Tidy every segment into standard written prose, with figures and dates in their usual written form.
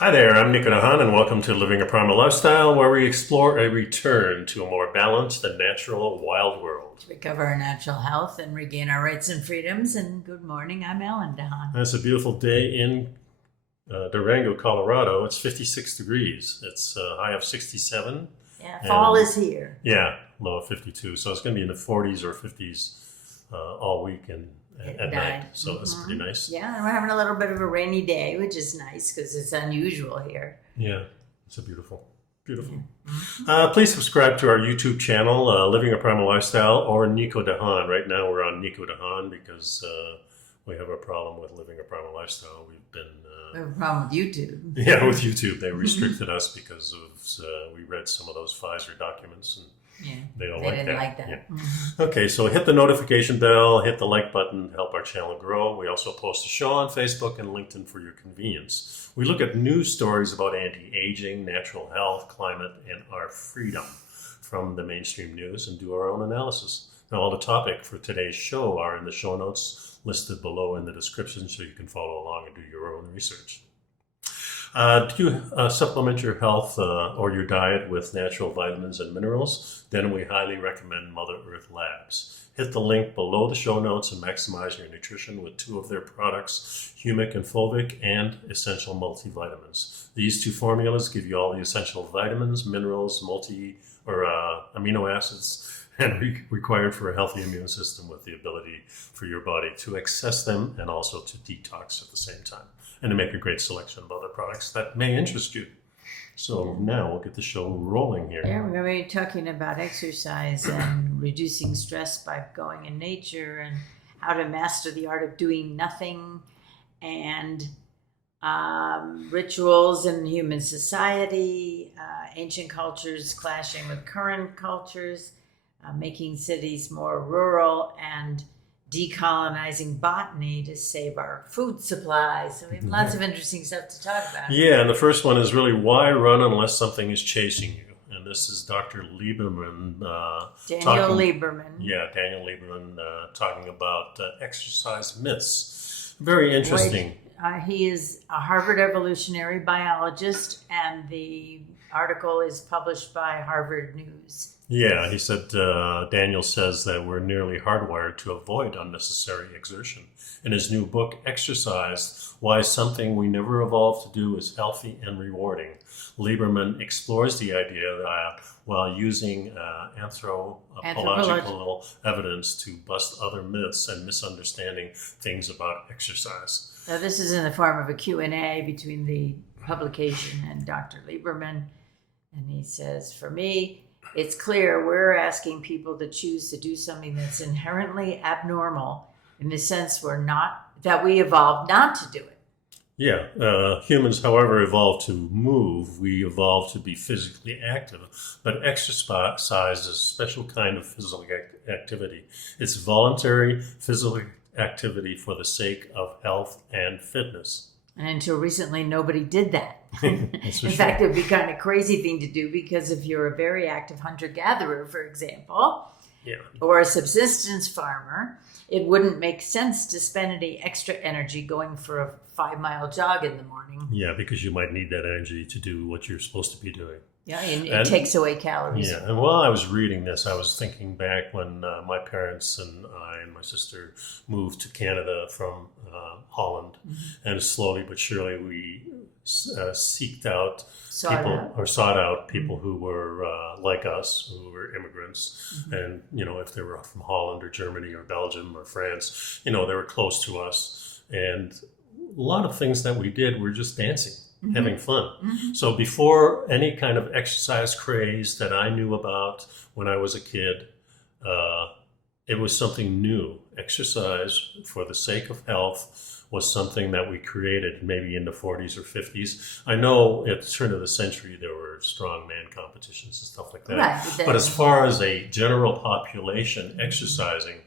Hi there, I'm nicodehaan, and welcome to Living a Primal Lifestyle, where we explore a return to a more balanced and natural wild world. To recover our natural health and regain our rights and freedoms. And good morning, I'm Ellen Dehaan. It's a beautiful day in Durango, Colorado. It's 56 degrees. It's a high of 67. Yeah, fall is here. Yeah, low of 52. So it's going to be in the 40s or 50s all week and at night. So that's pretty nice. Yeah, and we're having a little bit of a rainy day, which is nice because it's unusual here. Yeah, it's a beautiful. Please subscribe to our YouTube channel, Living a Primal Lifestyle, or nicodehaan. Right now we're on nicodehaan because we have a problem with Living a Primal Lifestyle. We have a problem with YouTube. Yeah, with YouTube. They restricted us because of we read some of those Pfizer documents and they didn't like that. Yeah. Okay, so hit the notification bell, hit the like button, help our channel grow. We also post a show on Facebook and LinkedIn for your convenience. We look at news stories about anti-aging, natural health, climate, and our freedom from the mainstream news and do our own analysis. Now, all the topic for today's show are in the show notes listed below in the description so you can follow along and do your own research. Do you supplement your health or your diet with natural vitamins and minerals? Then we highly recommend Mother Earth Labs. Hit the link below the show notes and maximize your nutrition with two of their products, Humic and Fulvic, and essential multivitamins. These two formulas give you all the essential vitamins, minerals, amino acids, and required for a healthy immune system with the ability for your body to access them and also to detox at the same time, and to make a great selection of other products that may interest you. So now we'll get the show rolling here. Yeah, we're going to be talking about exercise and reducing stress by going in nature and how to master the art of doing nothing and rituals in human society, ancient cultures clashing with current cultures, making cities more rural, and decolonizing botany to save our food supply. So we have lots of interesting stuff to talk about. Yeah, and the first one is really why run unless something is chasing you. And this is Dr. Lieberman. Daniel Lieberman. Yeah, Daniel Lieberman talking about exercise myths. Very interesting. He is a Harvard evolutionary biologist, and the article is published by Harvard News. Yeah, he said, Daniel says that we're nearly hardwired to avoid unnecessary exertion. In his new book, Exercise, Why Something We Never Evolved to Do is Healthy and Rewarding, Lieberman explores the idea that while using anthropological evidence to bust other myths and misunderstanding things about exercise. Now, this is in the form of a Q&A between the publication and Dr. Lieberman. And he says, for me, it's clear we're asking people to choose to do something that's inherently abnormal in the sense that we evolved not to do it. Yeah, humans, however, evolved to move. We evolved to be physically active, but exercise is a special kind of physical activity. It's voluntary physical activity for the sake of health and fitness. And until recently, nobody did that. In sure. fact, it would be kind of a crazy thing to do because if you're a very active hunter-gatherer, for example, or a subsistence farmer, it wouldn't make sense to spend any extra energy going for a 5-mile jog in the morning. Yeah, because you might need that energy to do what you're supposed to be doing. Yeah, and it takes away calories. Yeah, and while I was reading this, I was thinking back when my parents and I and my sister moved to Canada from Holland, and slowly but surely we sought out people who were like us, who were immigrants, and if they were from Holland or Germany or Belgium or France, they were close to us, and a lot of things that we did were just dancing. Having fun. So before any kind of exercise craze that I knew about when I was a kid, it was something new. Exercise for the sake of health was something that we created maybe in the 40s or 50s. I know at the turn of the century there were strongman competitions and stuff like that. Right, but as far as a general population exercising,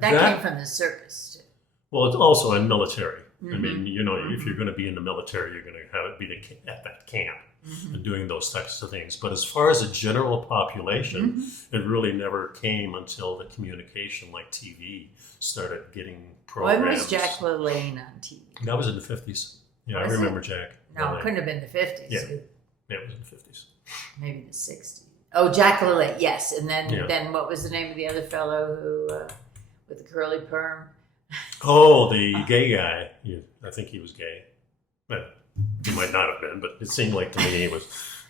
that came from the circus too. Well, it's also in military. I mean, if you're going to be in the military, you're going to have it be at that camp and doing those types of things. But as far as a general population, it really never came until the communication like TV started getting programs. When was Jack LaLanne on TV? That was in the 50s. Yeah, I remember Jack. No, it couldn't have been the 50s. Yeah, it was in the 50s. Maybe the 60s. Oh, Jack LaLanne, yes. And then what was the name of the other fellow who with the curly perm? Oh, the gay guy. Yeah, I think he was gay. But he might not have been, but it seemed like to me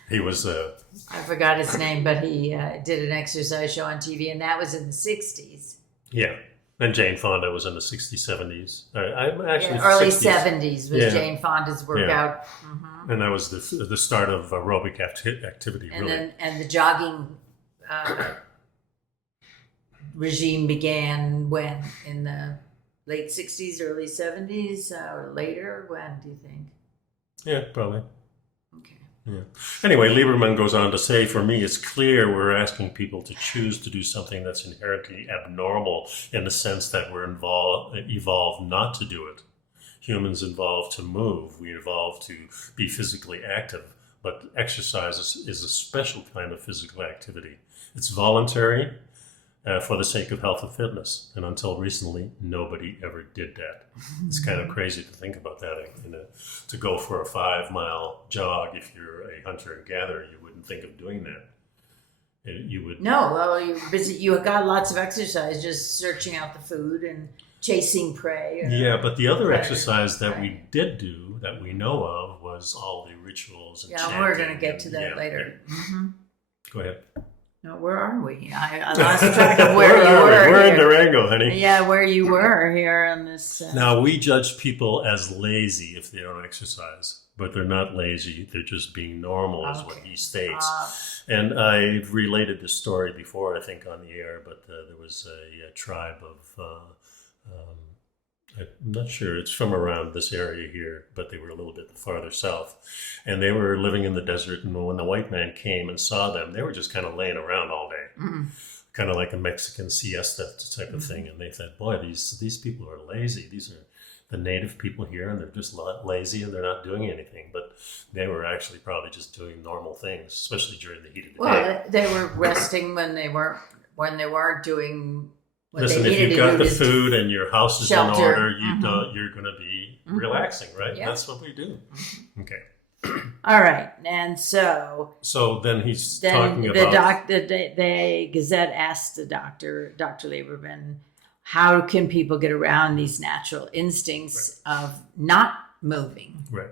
he was. I forgot his name, but he did an exercise show on TV, and that was in the 60s. Yeah. And Jane Fonda was in the 60s, 70s. Early 70s was Jane Fonda's workout. Yeah. Mm-hmm. And that was the start of aerobic activity, and really. And the jogging regime began when? In the late 60s, early 70s, or later? When, do you think? Yeah, probably. Okay. Yeah. Anyway, Lieberman goes on to say, for me, it's clear we're asking people to choose to do something that's inherently abnormal in the sense that we're evolved not to do it. Humans evolved to move. We evolved to be physically active. But exercise is a special kind of physical activity. It's voluntary for the sake of health and fitness. And until recently, nobody ever did that. It's kind of crazy to think about that. To go for a 5-mile jog, if you're a hunter and gatherer, you wouldn't think of doing that. You would. No, well, you're busy. You got lots of exercise, just searching out the food and chasing prey. Yeah, but the other exercise that we did do, that we know of, was all the rituals and chanting. We're going to get to that later. Yeah. Mm-hmm. Go ahead. No, where are we? I lost track of where you were. We're in Durango, honey. Yeah, where you were here on this. Now, we judge people as lazy if they don't exercise, but they're not lazy. They're just being normal, is what he states. And I've related this story before, I think, on the air, but there was a tribe of, I'm not sure, it's from around this area here, but they were a little bit farther south. And they were living in the desert, and when the white man came and saw them, they were just kind of laying around all day, kind of like a Mexican siesta type of thing. And they thought, boy, these people are lazy. These are the native people here, and they're just lazy, and they're not doing anything. But they were actually probably just doing normal things, especially during the heat of the day. Well, they were resting when they weren't doing. Listen, if you've got the food and your house is shelter. in order, you're going to be relaxing, right? Yeah. That's what we do. Okay. All right, and so then he's talking about the Gazette asked the Dr. Lieberman, how can people get around these natural instincts of not moving? Right.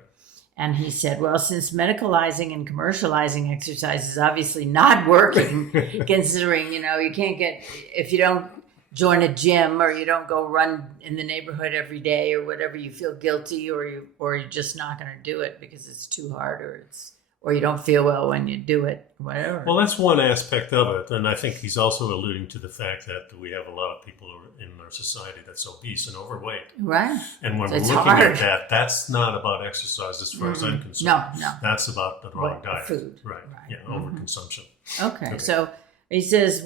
And he said, well, since medicalizing and commercializing exercise is obviously not working, considering, you can't if you don't join a gym or you don't go run in the neighborhood every day or whatever, you feel guilty or you're just not going to do it because it's too hard or you don't feel well when you do it, whatever. Well, that's one aspect of it. And I think he's also alluding to the fact that we have a lot of people in our society that's obese and overweight. Right. And when we're looking at that, that's not about exercise as far as I'm concerned. No. That's about the wrong diet. Food. Right. Yeah, overconsumption. Okay. So he says,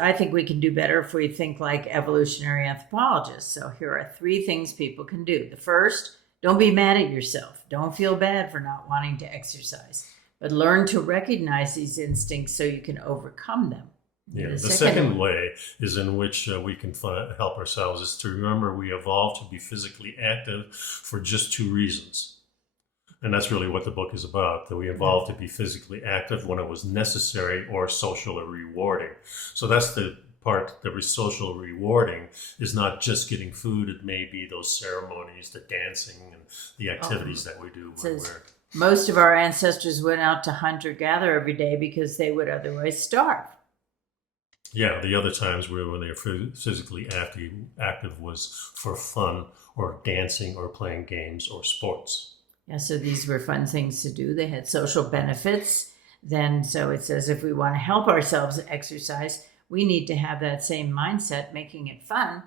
I think we can do better if we think like evolutionary anthropologists. So here are 3 things people can do. The first, don't be mad at yourself. Don't feel bad for not wanting to exercise, but learn to recognize these instincts so you can overcome them. Yeah, the second way is in which we can help ourselves is to remember we evolved to be physically active for just 2 reasons. And that's really what the book is about, that we evolved to be physically active when it was necessary or socially rewarding. So that's the part that was social rewarding is not just getting food. It may be those ceremonies, the dancing, and the activities that we do when we're... Most of our ancestors went out to hunt or gather every day because they would otherwise starve. Yeah, the other times when they were physically active was for fun or dancing or playing games or sports. Yeah, so these were fun things to do. They had social benefits. So it says if we want to help ourselves exercise, we need to have that same mindset, making it fun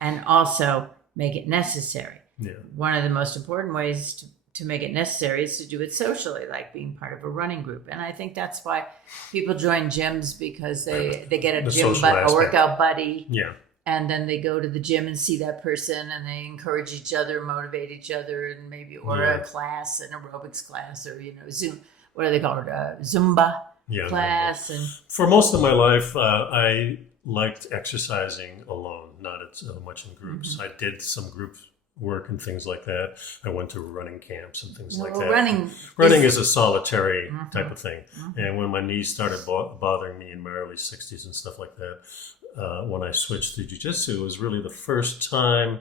and also make it necessary. Yeah. One of the most important ways to make it necessary is to do it socially, like being part of a running group. And I think that's why people join gyms, because they get a workout buddy. Yeah. And then they go to the gym and see that person, and they encourage each other, motivate each other, and maybe a class, an aerobics class, or Zoom. What do they call it? Zumba class. And for most of my life, I liked exercising alone, not so much in groups. I did some group work and things like that. I went to running camps and things like that. Running is a solitary type of thing. And when my knees started bothering me in my early 60s and stuff like that, when I switched to jiu-jitsu, it was really the first time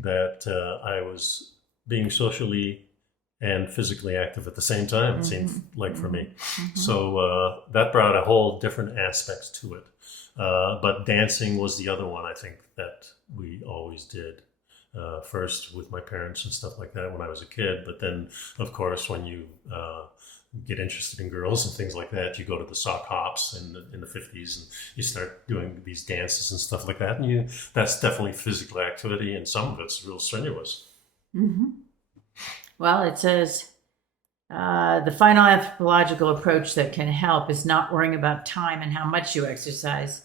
that I was being socially and physically active at the same time, it seemed like for me. So that brought a whole different aspect to it. But dancing was the other one, I think, that we always did. First with my parents and stuff like that when I was a kid. But then, of course, when you get interested in girls and things like that, you go to the sock hops in the 50s and you start doing these dances and stuff like that. And that's definitely physical activity, and some of it's real strenuous. Well, it says the final anthropological approach that can help is not worrying about time and how much you exercise.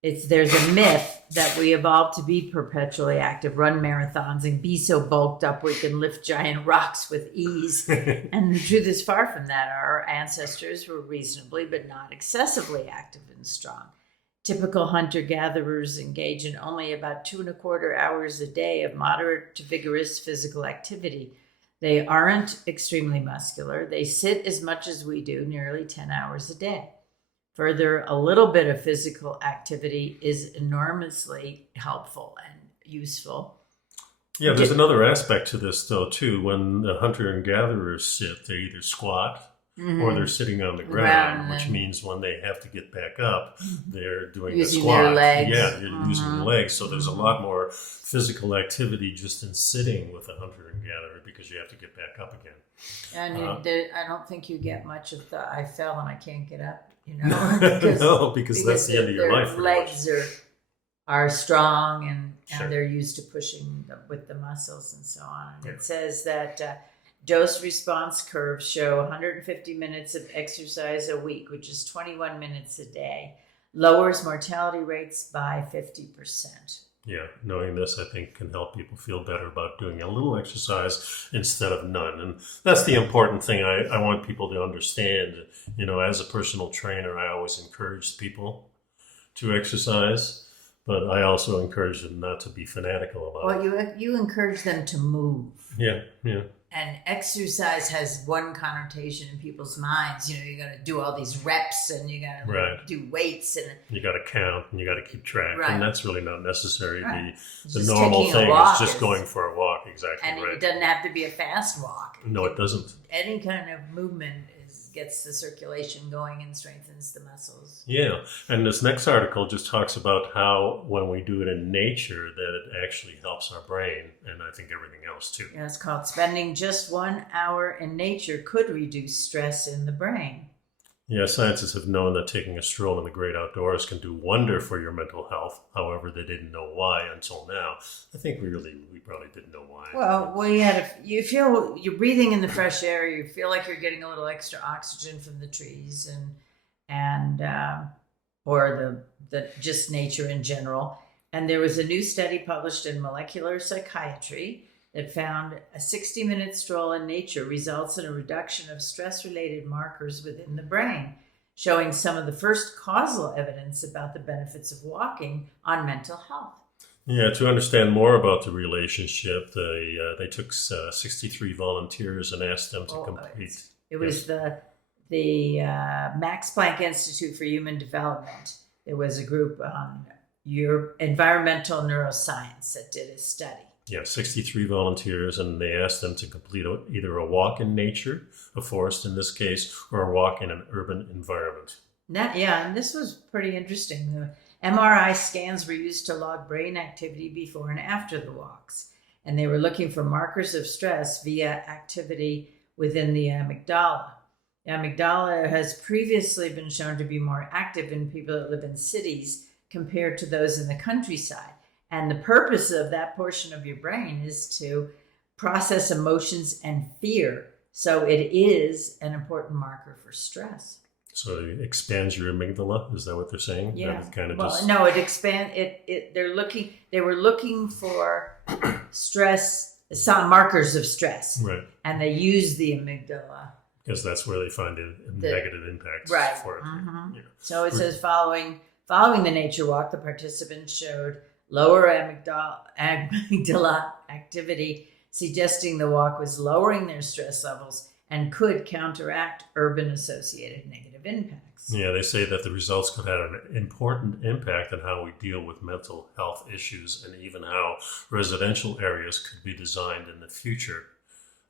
There's a myth that we evolved to be perpetually active, run marathons, and be so bulked up we can lift giant rocks with ease. And the truth is far from that. Our ancestors were reasonably but not excessively active and strong. Typical hunter-gatherers engage in only about 2.25 hours a day of moderate to vigorous physical activity. They aren't extremely muscular. They sit as much as we do, nearly 10 hours a day. Further, a little bit of physical activity is enormously helpful and useful. Yeah, there's another aspect to this, though, too. When the hunter and gatherers sit, they either squat or they're sitting on the ground, which means when they have to get back up, they're doing using a squat. Their legs. Yeah, you're using the legs. So there's a lot more physical activity just in sitting with a hunter and gatherer because you have to get back up again. And I don't think you get much of the "I fell and I can't get up." Because that's the end of your life. Their legs are strong and they're used to pushing with the muscles and so on. And it says that dose response curves show 150 minutes of exercise a week, which is 21 minutes a day, lowers mortality rates by 50%. Yeah, knowing this, I think, can help people feel better about doing a little exercise instead of none. And that's the important thing I want people to understand. You know, as a personal trainer, I always encourage people to exercise, but I also encourage them not to be fanatical about it. Well, you encourage them to move. Yeah. And exercise has one connotation in people's minds. You know, you got to do all these reps and you got to do weights and you got to count and you got to keep track. And that's really not necessary. The just normal thing is just going for a walk. Exactly. And it doesn't have to be a fast walk. No, it doesn't. Any kind of movement gets the circulation going and strengthens the muscles. Yeah, and this next article just talks about how when we do it in nature that it actually helps our brain, and I think everything else too. Yeah, it's called spending just 1 hour in nature could reduce stress in the brain. Yeah, scientists have known that taking a stroll in the great outdoors can do wonder for your mental health. However, they didn't know why until now. I think we probably didn't know why. Well, you feel you're breathing in the fresh air. You feel like you're getting a little extra oxygen from the trees and or the just nature in general. And there was a new study published in Molecular Psychiatry that found a 60-minute stroll in nature results in a reduction of stress-related markers within the brain, showing some of the first causal evidence about the benefits of walking on mental health. Yeah, to understand more about the relationship, they took 63 volunteers and asked them to complete. It was the Max Planck Institute for Human Development. There was a group on environmental neuroscience that did a study. Yeah, 63 volunteers, and they asked them to complete either a walk in nature, a forest in this case, or a walk in an urban environment. And this was pretty interesting. The MRI scans were used to log brain activity before and after the walks, and they were looking for markers of stress via activity within the amygdala. The amygdala has previously been shown to be more active in people that live in cities compared to those in the countryside. And the purpose of that portion of your brain is to process emotions and fear. So it is an important marker for stress. So it expands your amygdala? Is that what they're saying? Yeah. No, it expands. They were looking for stress, some markers of stress. Right. And they use the amygdala. Because that's where they find the negative impacts for it. Mm-hmm. Yeah. So it says following the nature walk, the participants showed lower amygdala activity, suggesting the walk was lowering their stress levels and could counteract urban-associated negative impacts. Yeah, they say that the results could have an important impact on how we deal with mental health issues and even how residential areas could be designed in the future,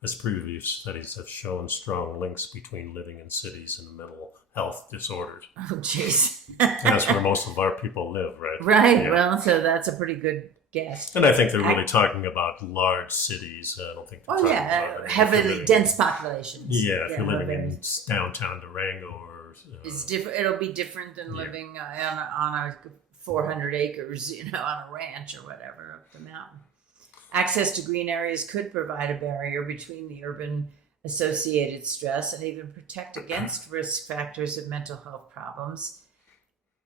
as previous studies have shown strong links between living in cities and mental health disorders. Oh, jeez. That's where most of our people live, right? Right. Yeah. Well, so that's a pretty good guess. And I think they're really talking about large cities. I don't think they're talking about heavily dense populations. Yeah, if you're living in downtown Durango or... it's different. It'll be different than living on a 400 acres, on a ranch or whatever up the mountain. Access to green areas could provide a barrier between the urban-associated stress and even protect against risk factors of mental health problems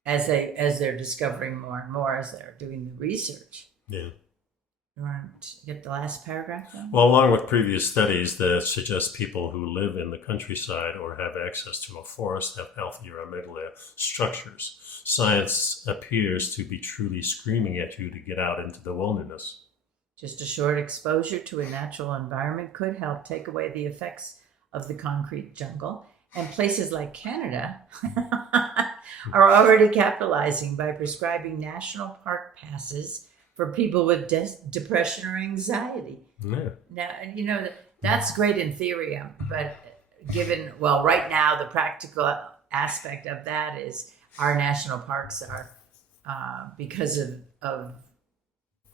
as they're discovering more and more as they're doing the research. Yeah. You want to get the last paragraph then? Well, along with previous studies that suggest people who live in the countryside or have access to a forest have healthier amygdala structures, science appears to be truly screaming at you to get out into the wilderness. Just a short exposure to a natural environment could help take away the effects of the concrete jungle. And places like Canada are already capitalizing by prescribing national park passes for people with depression or anxiety. Yeah. Now, that's great in theory, but right now the practical aspect of that is our national parks are, because of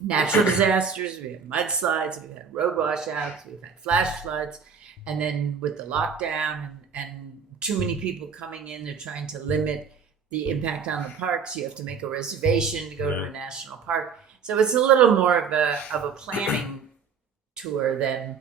natural disasters, we have mudslides, we've had road washouts, we've had flash floods, and then with the lockdown and too many people coming in, they're trying to limit the impact on the parks. You have to make a reservation to go to a national park. So it's a little more of a planning tour than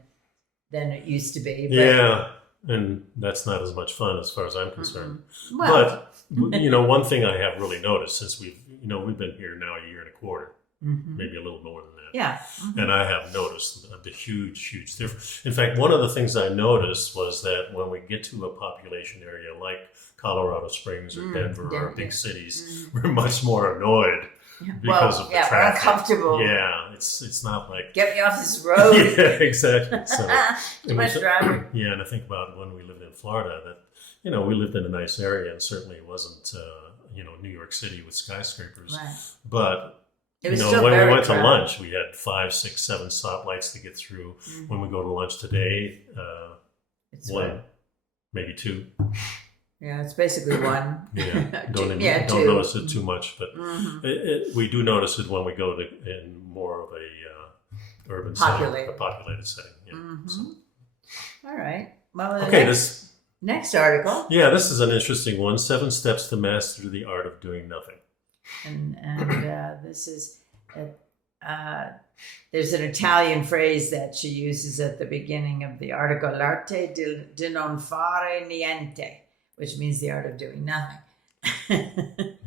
it used to be. But, yeah, and that's not as much fun as far as I'm concerned. Well, but one thing I have really noticed since we've been here now a year and a quarter, maybe a little more than that. Yeah. And I have noticed the huge difference. In fact, one of the things I noticed was that when we get to a population area like Colorado Springs or Denver or big cities, we're much more annoyed because of the traffic. We're uncomfortable. Yeah, it's not like... Get me off this road. Yeah, exactly. So, too much driving. Yeah, and I think about when we lived in Florida that, we lived in a nice area and certainly it wasn't, New York City with skyscrapers. Right. But... It was when we went to lunch, we had 5, 6, 7 stoplights to get through. When we go to lunch today, it's one, maybe 2. Yeah, it's basically one. Yeah, don't notice it too much, but we do notice it when we go in more of a urban setting, a populated setting. Yeah. So. All right. Well, okay, next article. Yeah, this is an interesting one. 7 steps to master the art of doing nothing. And this is, there's an Italian phrase that she uses at the beginning of the article, l'arte di non fare niente, which means the art of doing nothing.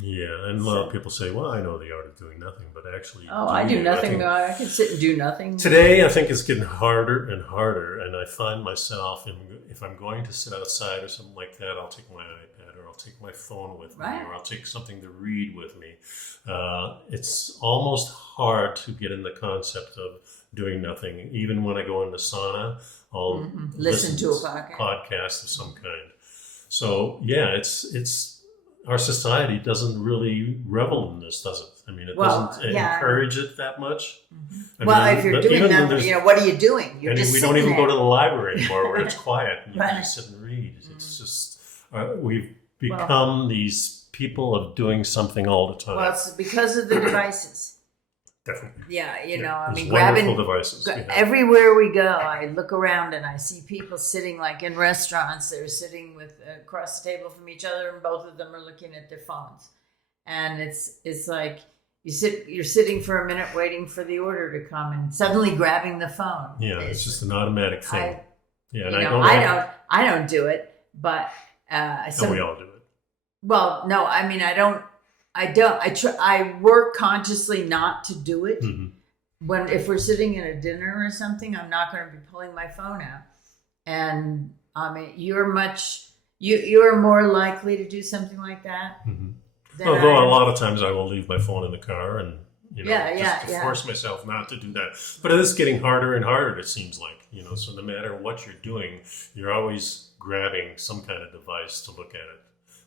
Yeah, and a lot of people say, well, I know the art of doing nothing, but actually... I do nothing. I can sit and do nothing. Today, I think it's getting harder and harder, and I find myself, if I'm going to sit outside or something like that, I'll take my iPad or I'll take my phone with me or I'll take something to read with me. It's almost hard to get in the concept of doing nothing. Even when I go in the sauna, I'll listen to a podcast of some kind. So, yeah, it's our society doesn't really revel in this, does it? I mean, it doesn't encourage it that much. If you're doing that, what are you doing? You're just sitting there. We don't even go to the library anymore where it's quiet and you can just sit and read. It's just, we've become these people of doing something all the time. Well, it's because of the devices. Definitely. Yeah, wonderful devices. Everywhere we go, I look around and I see people sitting like in restaurants. They're sitting with across the table from each other, and both of them are looking at their phones. And it's like you're sitting for a minute waiting for the order to come, and suddenly grabbing the phone. Yeah, it's just an automatic thing. I don't do it, but we all do it. Well, no, I mean I don't. I work consciously not to do it. If we're sitting at a dinner or something, I'm not going to be pulling my phone out. And I mean, you're more likely to do something like that. Although a lot of times I will leave my phone in the car and just to force myself not to do that. But it is getting harder and harder, it seems like, so no matter what you're doing, you're always grabbing some kind of device to look at it,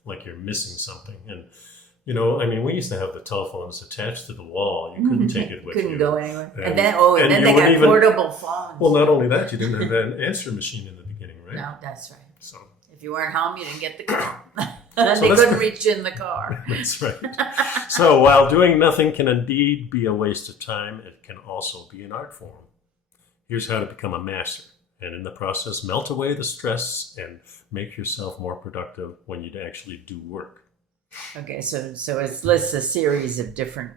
like you're missing something. And, we used to have the telephones attached to the wall. You couldn't take it with you. Couldn't go anywhere. And then they got portable phones. Well, not only that, you didn't have an answer machine in the beginning, right? No, that's right. So if you weren't home, you didn't get the call. They couldn't reach you in the car. That's right. So while doing nothing can indeed be a waste of time, it can also be an art form. Here's how to become a master. And in the process, melt away the stress and make yourself more productive when you actually do work. Okay, so it lists a series of different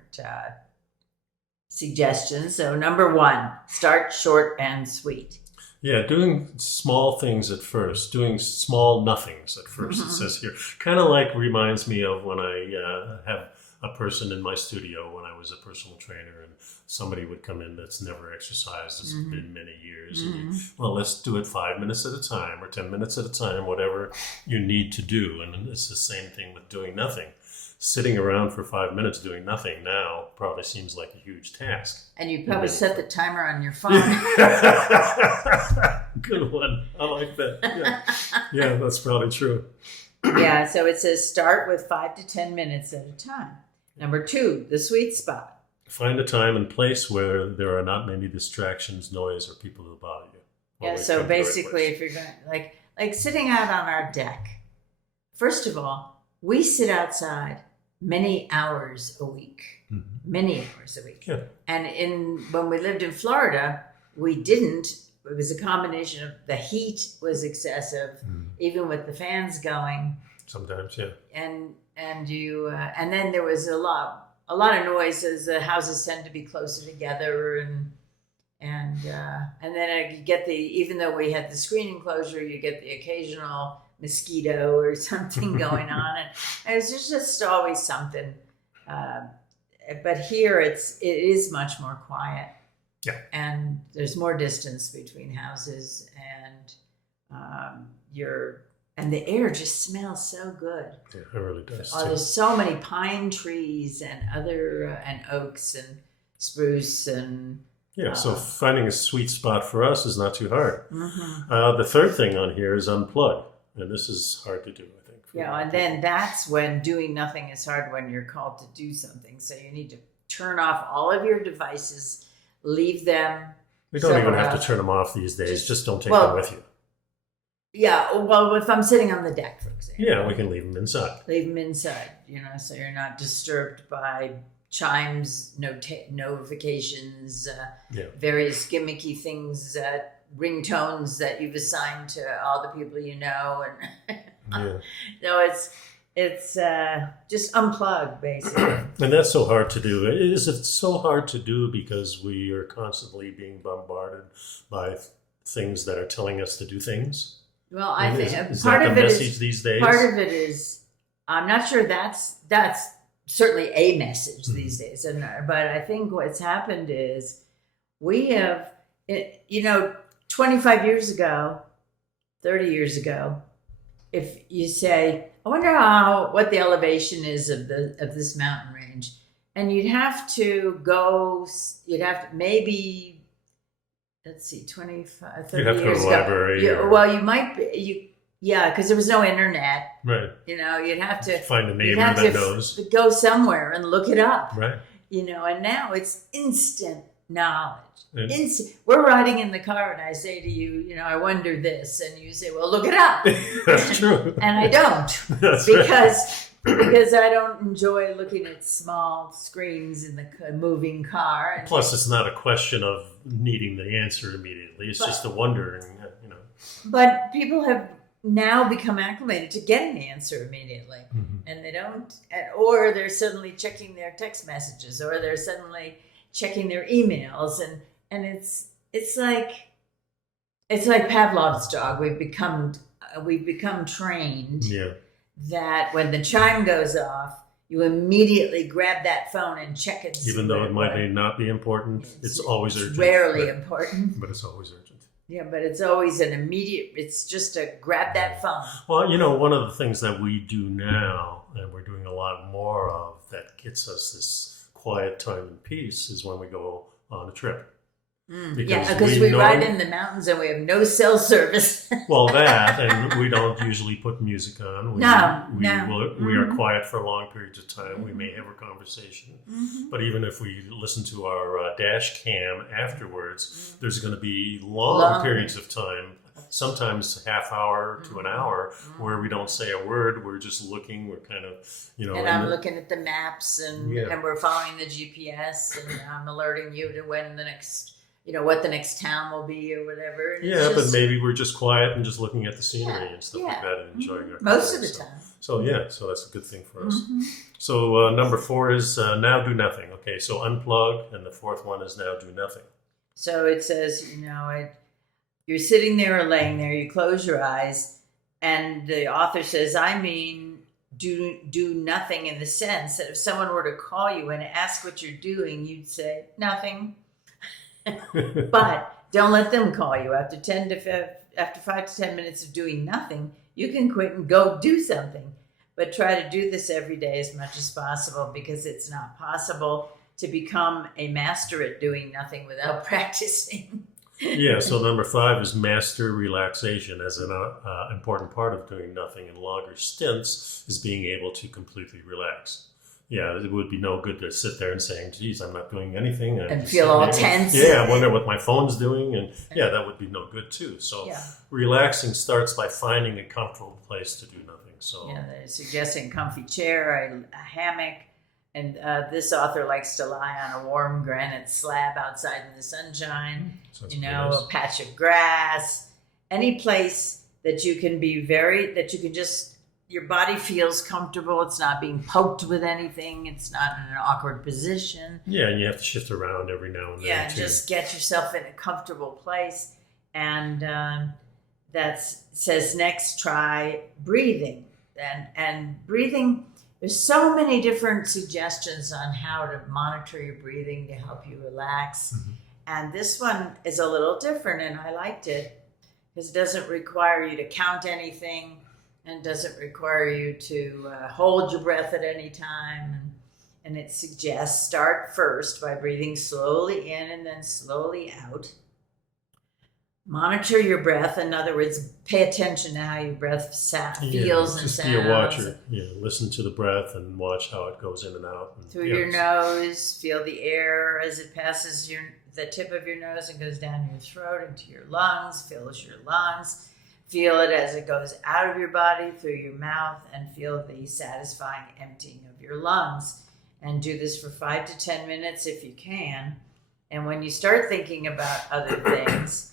suggestions. So number 1, start short and sweet. Yeah, doing small things at first, doing small nothings at first, it says here. Kind of like reminds me of when I have a person in my studio when I was a personal trainer, and somebody would come in that's never exercised. It's been many years. And let's do it 5 minutes at a time or 10 minutes at a time, whatever you need to do. And it's the same thing with doing nothing. Sitting around for 5 minutes doing nothing now probably seems like a huge task. And you probably set the timer on your phone. Good one. I like that. Yeah, that's probably true. Yeah, so it says start with 5 to 10 minutes at a time. Number 2, the sweet spot. Find a time and place where there are not many distractions, noise, or people who bother you. Yeah, so basically if you're going like sitting out on our deck, first of all, we sit outside many hours a week. Many hours a week. Yeah. And when we lived in Florida, we didn't. It was a combination of the heat was excessive, even with the fans going. Sometimes, yeah. And then there was a lot of noise as the houses tend to be closer together, and then you get even though we had the screen enclosure, you get the occasional mosquito or something going on, and it's just always something. But here it is much more quiet. Yeah. And there's more distance between houses, and the air just smells so good. Yeah, it really does. There's so many pine trees and and oaks and spruce and. Yeah, so finding a sweet spot for us is not too hard. The third thing on here is unplug, and this is hard to do, I think. Yeah, and then that's when doing nothing is hard, when you're called to do something. So you need to turn off all of your devices. Leave them. We don't even have to turn them off these days. Just don't take them with you. Yeah. Well, if I'm sitting on the deck, for example. Yeah, we can leave them inside. Leave them inside, so you're not disturbed by chimes, notifications, various gimmicky things, ringtones that you've assigned to all the people you know. And so it's just unplug, basically. And that's so hard to do. Is it so hard to do because we are constantly being bombarded by things that are telling us to do things? Well, I think is part that the message these days? Part of it is, I'm not sure that's certainly a message these days. But I think what's happened is we have, 25 years ago, 30 years ago, if you say, I wonder what the elevation is of this mountain range, and you'd have to maybe, let's see, 25, 30 you'd have to years go to the library. You might be, because there was no internet. Right. You'd have to find a neighbor that knows. Go somewhere and look it up. Right. And now it's instant knowledge. We're riding in the car and I say to you, I wonder this, and you say, well, look it up. That's true. And I don't. Because I don't enjoy looking at small screens in the moving car. Plus, it's not a question of needing the answer immediately. It's just a wondering, But people have now become acclimated to getting the answer immediately. And they don't, or they're suddenly checking their text messages, or they're suddenly checking their emails, and it's like Pavlov's dog. We've become trained that when the chime goes off, you immediately grab that phone and check it. Even though it might not be important, it's always urgent. Rarely important, but it's always urgent. Yeah, but it's always an immediate. It's just a grab that phone. Well, one of the things that we do now, and we're doing a lot more of, that gets us this quiet time and peace is when we go on a trip. Because we ride in the mountains and we have no cell service. Well, that, and we don't usually put music on. We are quiet for long periods of time. We may have a conversation. But even if we listen to our dash cam afterwards, there's going to be long periods of time, sometimes half hour to an hour, where we don't say a word. We're just looking. We're kind of, And I'm looking at the maps and we're following the GPS and I'm alerting you to when the next... what the next town will be or whatever. And but maybe we're just quiet and just looking at the scenery and stuff like that and enjoying our most of the time. So that's a good thing for us. So number 4 is now do nothing. Okay, so unplug, and the 4th one is now do nothing. So it says, you're sitting there or laying there, you close your eyes, and the author says, do nothing in the sense that if someone were to call you and ask what you're doing, you'd say, nothing. But don't let them call you. After 5 to 10 minutes of doing nothing, you can quit and go do something. But try to do this every day as much as possible, because it's not possible to become a master at doing nothing without practicing. So number 5 is master relaxation as an important part of doing nothing. In longer stints is being able to completely relax. It would be no good to sit there and saying, geez, I'm not doing anything. And feel all tense. I wonder what my phone's doing. And that would be no good too. So relaxing starts by finding a comfortable place to do nothing. So they're suggesting comfy chair, a hammock. And this author likes to lie on a warm granite slab outside in the sunshine. A patch of grass. Any place that you can your body feels comfortable. It's not being poked with anything. It's not in an awkward position. And you have to shift around every now and then. Just get yourself in a comfortable place. And that says next, try breathing. And breathing, there's so many different suggestions on how to monitor your breathing to help you relax. And this one is a little different, and I liked it because it doesn't require you to count anything. And doesn't require you to hold your breath at any time. And it suggests start first by breathing slowly in and then slowly out. Monitor your breath. In other words, pay attention to how your breath feels and sounds. Just be a watcher. Listen to the breath and watch how it goes in and out. Through your nose, feel the air as it passes the tip of your nose and goes down your throat into your lungs, fills your lungs. Feel it as it goes out of your body through your mouth, and feel the satisfying emptying of your lungs. And do this for 5 to 10 minutes if you can. And when you start thinking about other things,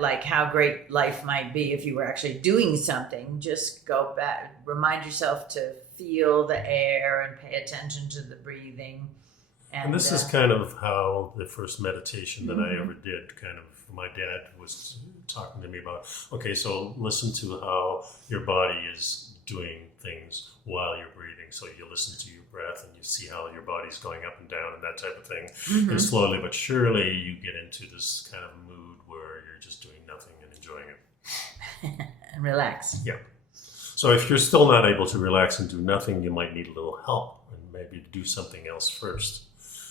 like how great life might be if you were actually doing something, just go back, remind yourself to feel the air and pay attention to the breathing. And this is kind of how the first meditation that I ever did, my dad was talking to me about, okay, so listen to how your body is doing things while you're breathing. So you listen to your breath and you see how your body's going up and down and that type of thing. And slowly but surely you get into this kind of mood where you're just doing nothing and enjoying it. And relax. So if you're still not able to relax and do nothing, you might need a little help and maybe do something else first.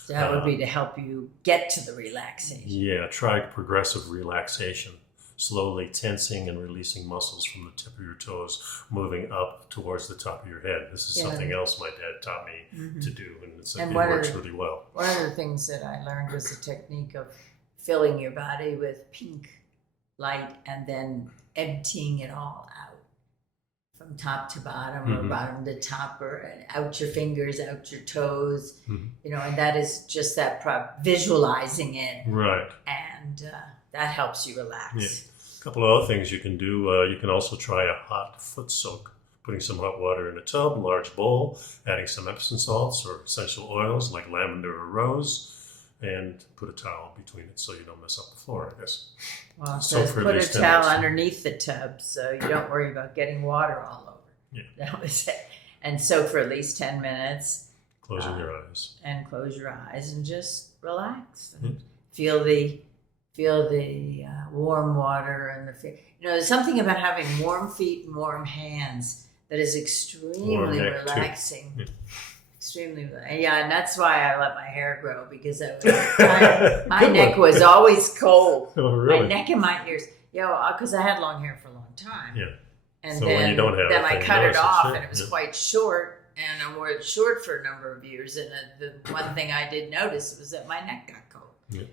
That would be to help you get to the relaxation. Try progressive relaxation. Slowly tensing and releasing muscles from the tip of your toes, moving up towards the top of your head. This is something else my dad taught me to do, and it works really well. One of the things that I learned was the technique of filling your body with pink light and then emptying it all out. From top to bottom or bottom to top, or out your fingers, out your toes, and that is just that visualizing it. Right. And that helps you relax. A couple of other things you can do. You can also try a hot foot soak, putting some hot water in a tub, large bowl, adding some Epsom salts or essential oils like lavender or rose, and put a towel between it so you don't mess up the floor, I guess. Well, it says put a towel underneath the tub so you don't worry about getting water all over. That was it. And soak for at least 10 minutes. Closing your eyes. And close your eyes and just relax. And feel the warm water and there's something about having warm feet and warm hands that is extremely relaxing. Extremely. Yeah, and that's why I let my hair grow, because my neck was always cold. Oh, really? My neck and my ears. Because I had long hair for a long time. Yeah. And So then, when you don't have I it, cut it off, and yeah. it was quite short, and I wore it short for a number of years. And the one thing I did notice was that my neck got cold. Yeah.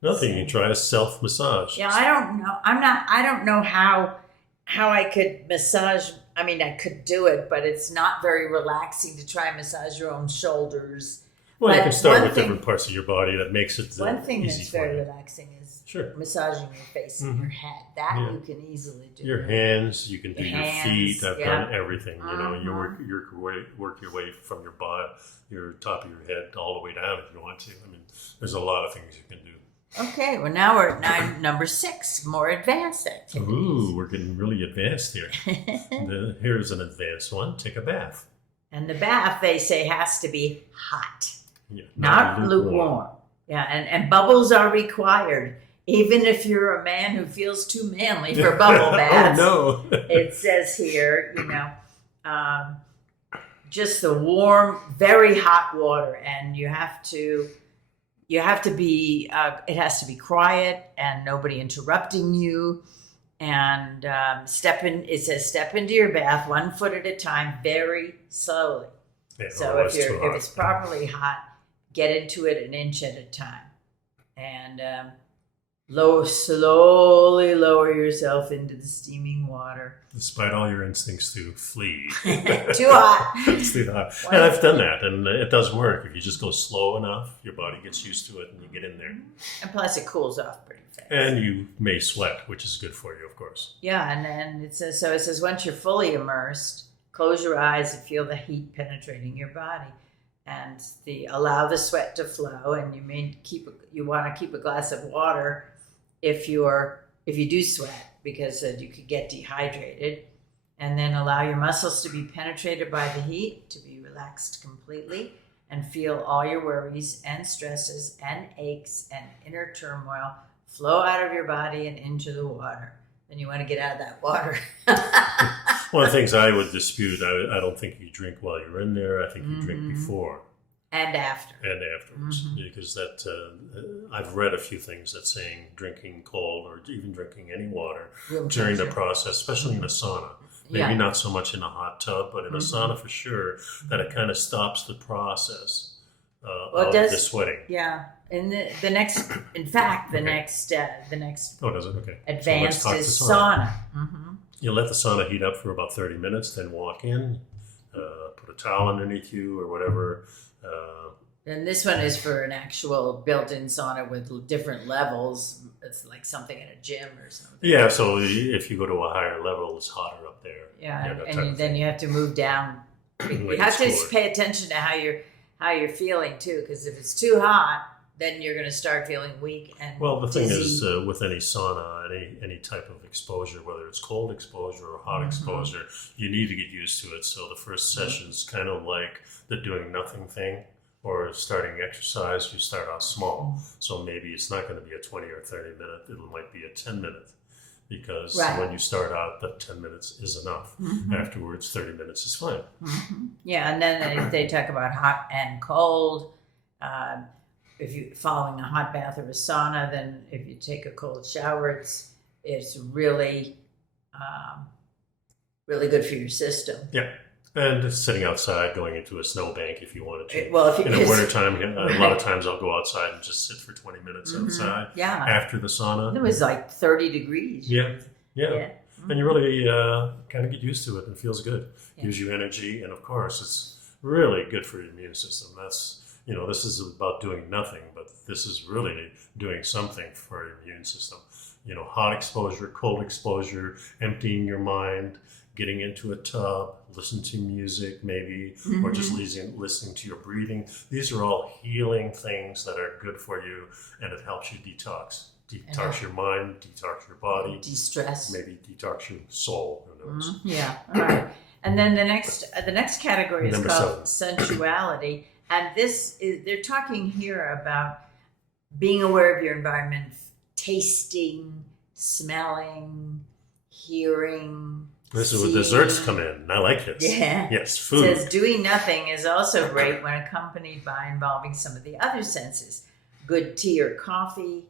Another thing you can try is self-massage. Yeah, I don't know. I don't know how I could massage. I mean, I could do it, but it's not very relaxing to try and massage your own shoulders. Well, but you can start with different parts of your body. That makes it one thing easy that's for very you. relaxing is Sure. massaging your face and your head. That you can easily do. Your hands, you can do your feet. I've done everything. You know, you work your way from your body, your top of your head, all the way down if you want to. I mean, there's a lot of things you can do. Okay, well now we're at number 6, more advanced activities. Ooh, we're getting really advanced here. Here's an advanced one. Take a bath. And the bath, they say, has to be hot, not lukewarm. Yeah, and bubbles are required. Even if you're a man who feels too manly for bubble baths. Oh, no. It says here, just the warm, very hot water, and you have to be, it has to be quiet and nobody interrupting you. And it says step into your bath 1 foot at a time, very slowly. Yeah, so if it's properly hot, get into it 1 inch at a time. And slowly lower yourself into the steaming water. Despite all your instincts to flee. Too hot. It's too hot. And I've done that, and it does work. If you just go slow enough, your body gets used to it, and you get in there. And plus, it cools off pretty fast. And you may sweat, which is good for you, of course. Yeah, and then it says once you're fully immersed, close your eyes and feel the heat penetrating your body, and allow the sweat to flow. And you want to keep a glass of water if you do sweat, because you could get dehydrated. And then allow your muscles to be penetrated by the heat, to be relaxed completely, and feel all your worries and stresses and aches and inner turmoil flow out of your body and into the water. Then you want to get out of that water. One of the things I would dispute, I don't think you drink while you're in there. I think you drink before. And after. And afterwards. Because I've read a few things that saying drinking cold or even drinking any water during the process, especially in a sauna. Maybe not so much in a hot tub, but in a sauna for sure, that it kind of stops the process of the sweating. Yeah. And the next oh, does it? Okay. Advanced so is sauna. You let the sauna heat up for about 30 minutes, then walk in, put a towel underneath you or whatever. And this one is for an actual built-in sauna with different levels. It's like something in a gym or something. Yeah, so if you go to a higher level, it's hotter up there. Yeah, and then you have to move down. You have to pay attention to how you're feeling too, because if it's too hot, then you're going to start feeling weak and the dizzy. Thing is, with any sauna, any type of exposure, whether it's cold exposure or hot exposure, you need to get used to it. So the first session is kind of like the doing nothing thing, or starting exercise. You start off small, so maybe it's not going to be a 20 or 30 minute. It might be a 10 minute, because when you start out, the 10 minutes is enough. Afterwards, 30 minutes is fine. Yeah, and then they talk about hot and cold. If you're following a hot bath or a sauna, then if you take a cold shower, it's really really good for your system. Yeah. And sitting outside, going into a snowbank if you wanted to. Well, in the wintertime, a lot of times I'll go outside and just sit for 20 minutes outside after the sauna. It was like 30 degrees. Yeah. And you really kind of get used to it, and it feels good. Gives you energy, and of course, it's really good for your immune system. That's, this is about doing nothing, but this is really doing something for your immune system. Hot exposure, cold exposure, emptying your mind, getting into a tub, listen to music maybe, or just listening to your breathing. These are all healing things that are good for you, and it helps you detox. Detox your mind, detox your body. De-stress. Maybe detox your soul, who knows. Yeah, all right. And then the next category is called sensuality. And they're talking here about being aware of your environment, tasting, smelling, hearing. This is where desserts come in. I like this. Yeah. Yes, food. It says doing nothing is also great when accompanied by involving some of the other senses. Good tea or coffee,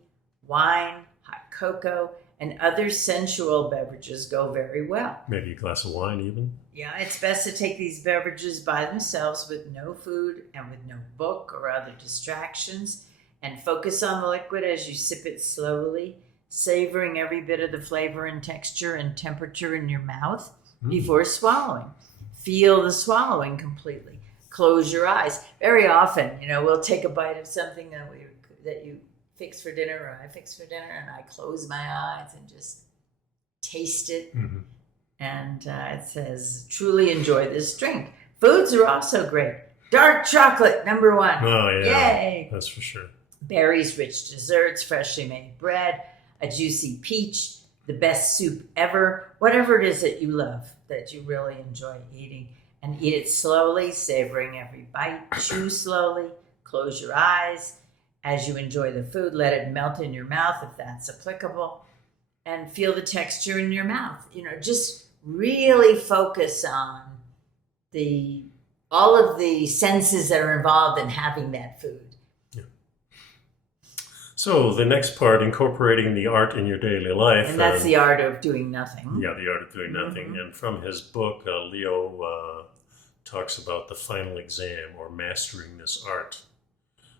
wine, hot cocoa, and other sensual beverages go very well. Maybe a glass of wine even. Yeah, it's best to take these beverages by themselves with no food and with no book or other distractions, and focus on the liquid as you sip it slowly, savoring every bit of the flavor and texture and temperature in your mouth before swallowing. Feel the swallowing completely. Close your eyes. Very often, we'll take a bite of something that you fix for dinner or I fix for dinner, and I close my eyes and just taste it. Mm-hmm. And it says, truly enjoy this drink. Foods are also great. Dark chocolate, number 1. Oh, yeah. Yay. That's for sure. Berries, rich desserts, freshly made bread, a juicy peach, the best soup ever. Whatever it is that you love, that you really enjoy eating. And eat it slowly, savoring every bite. Chew slowly. Close your eyes. As you enjoy the food, let it melt in your mouth if that's applicable. And feel the texture in your mouth. Just really focus on all of the senses that are involved in having that food. Yeah. So the next part, incorporating the art in your daily life. And that's the art of doing nothing. Yeah, the art of doing nothing. Mm-hmm. And from his book, Leo talks about the final exam or mastering this art.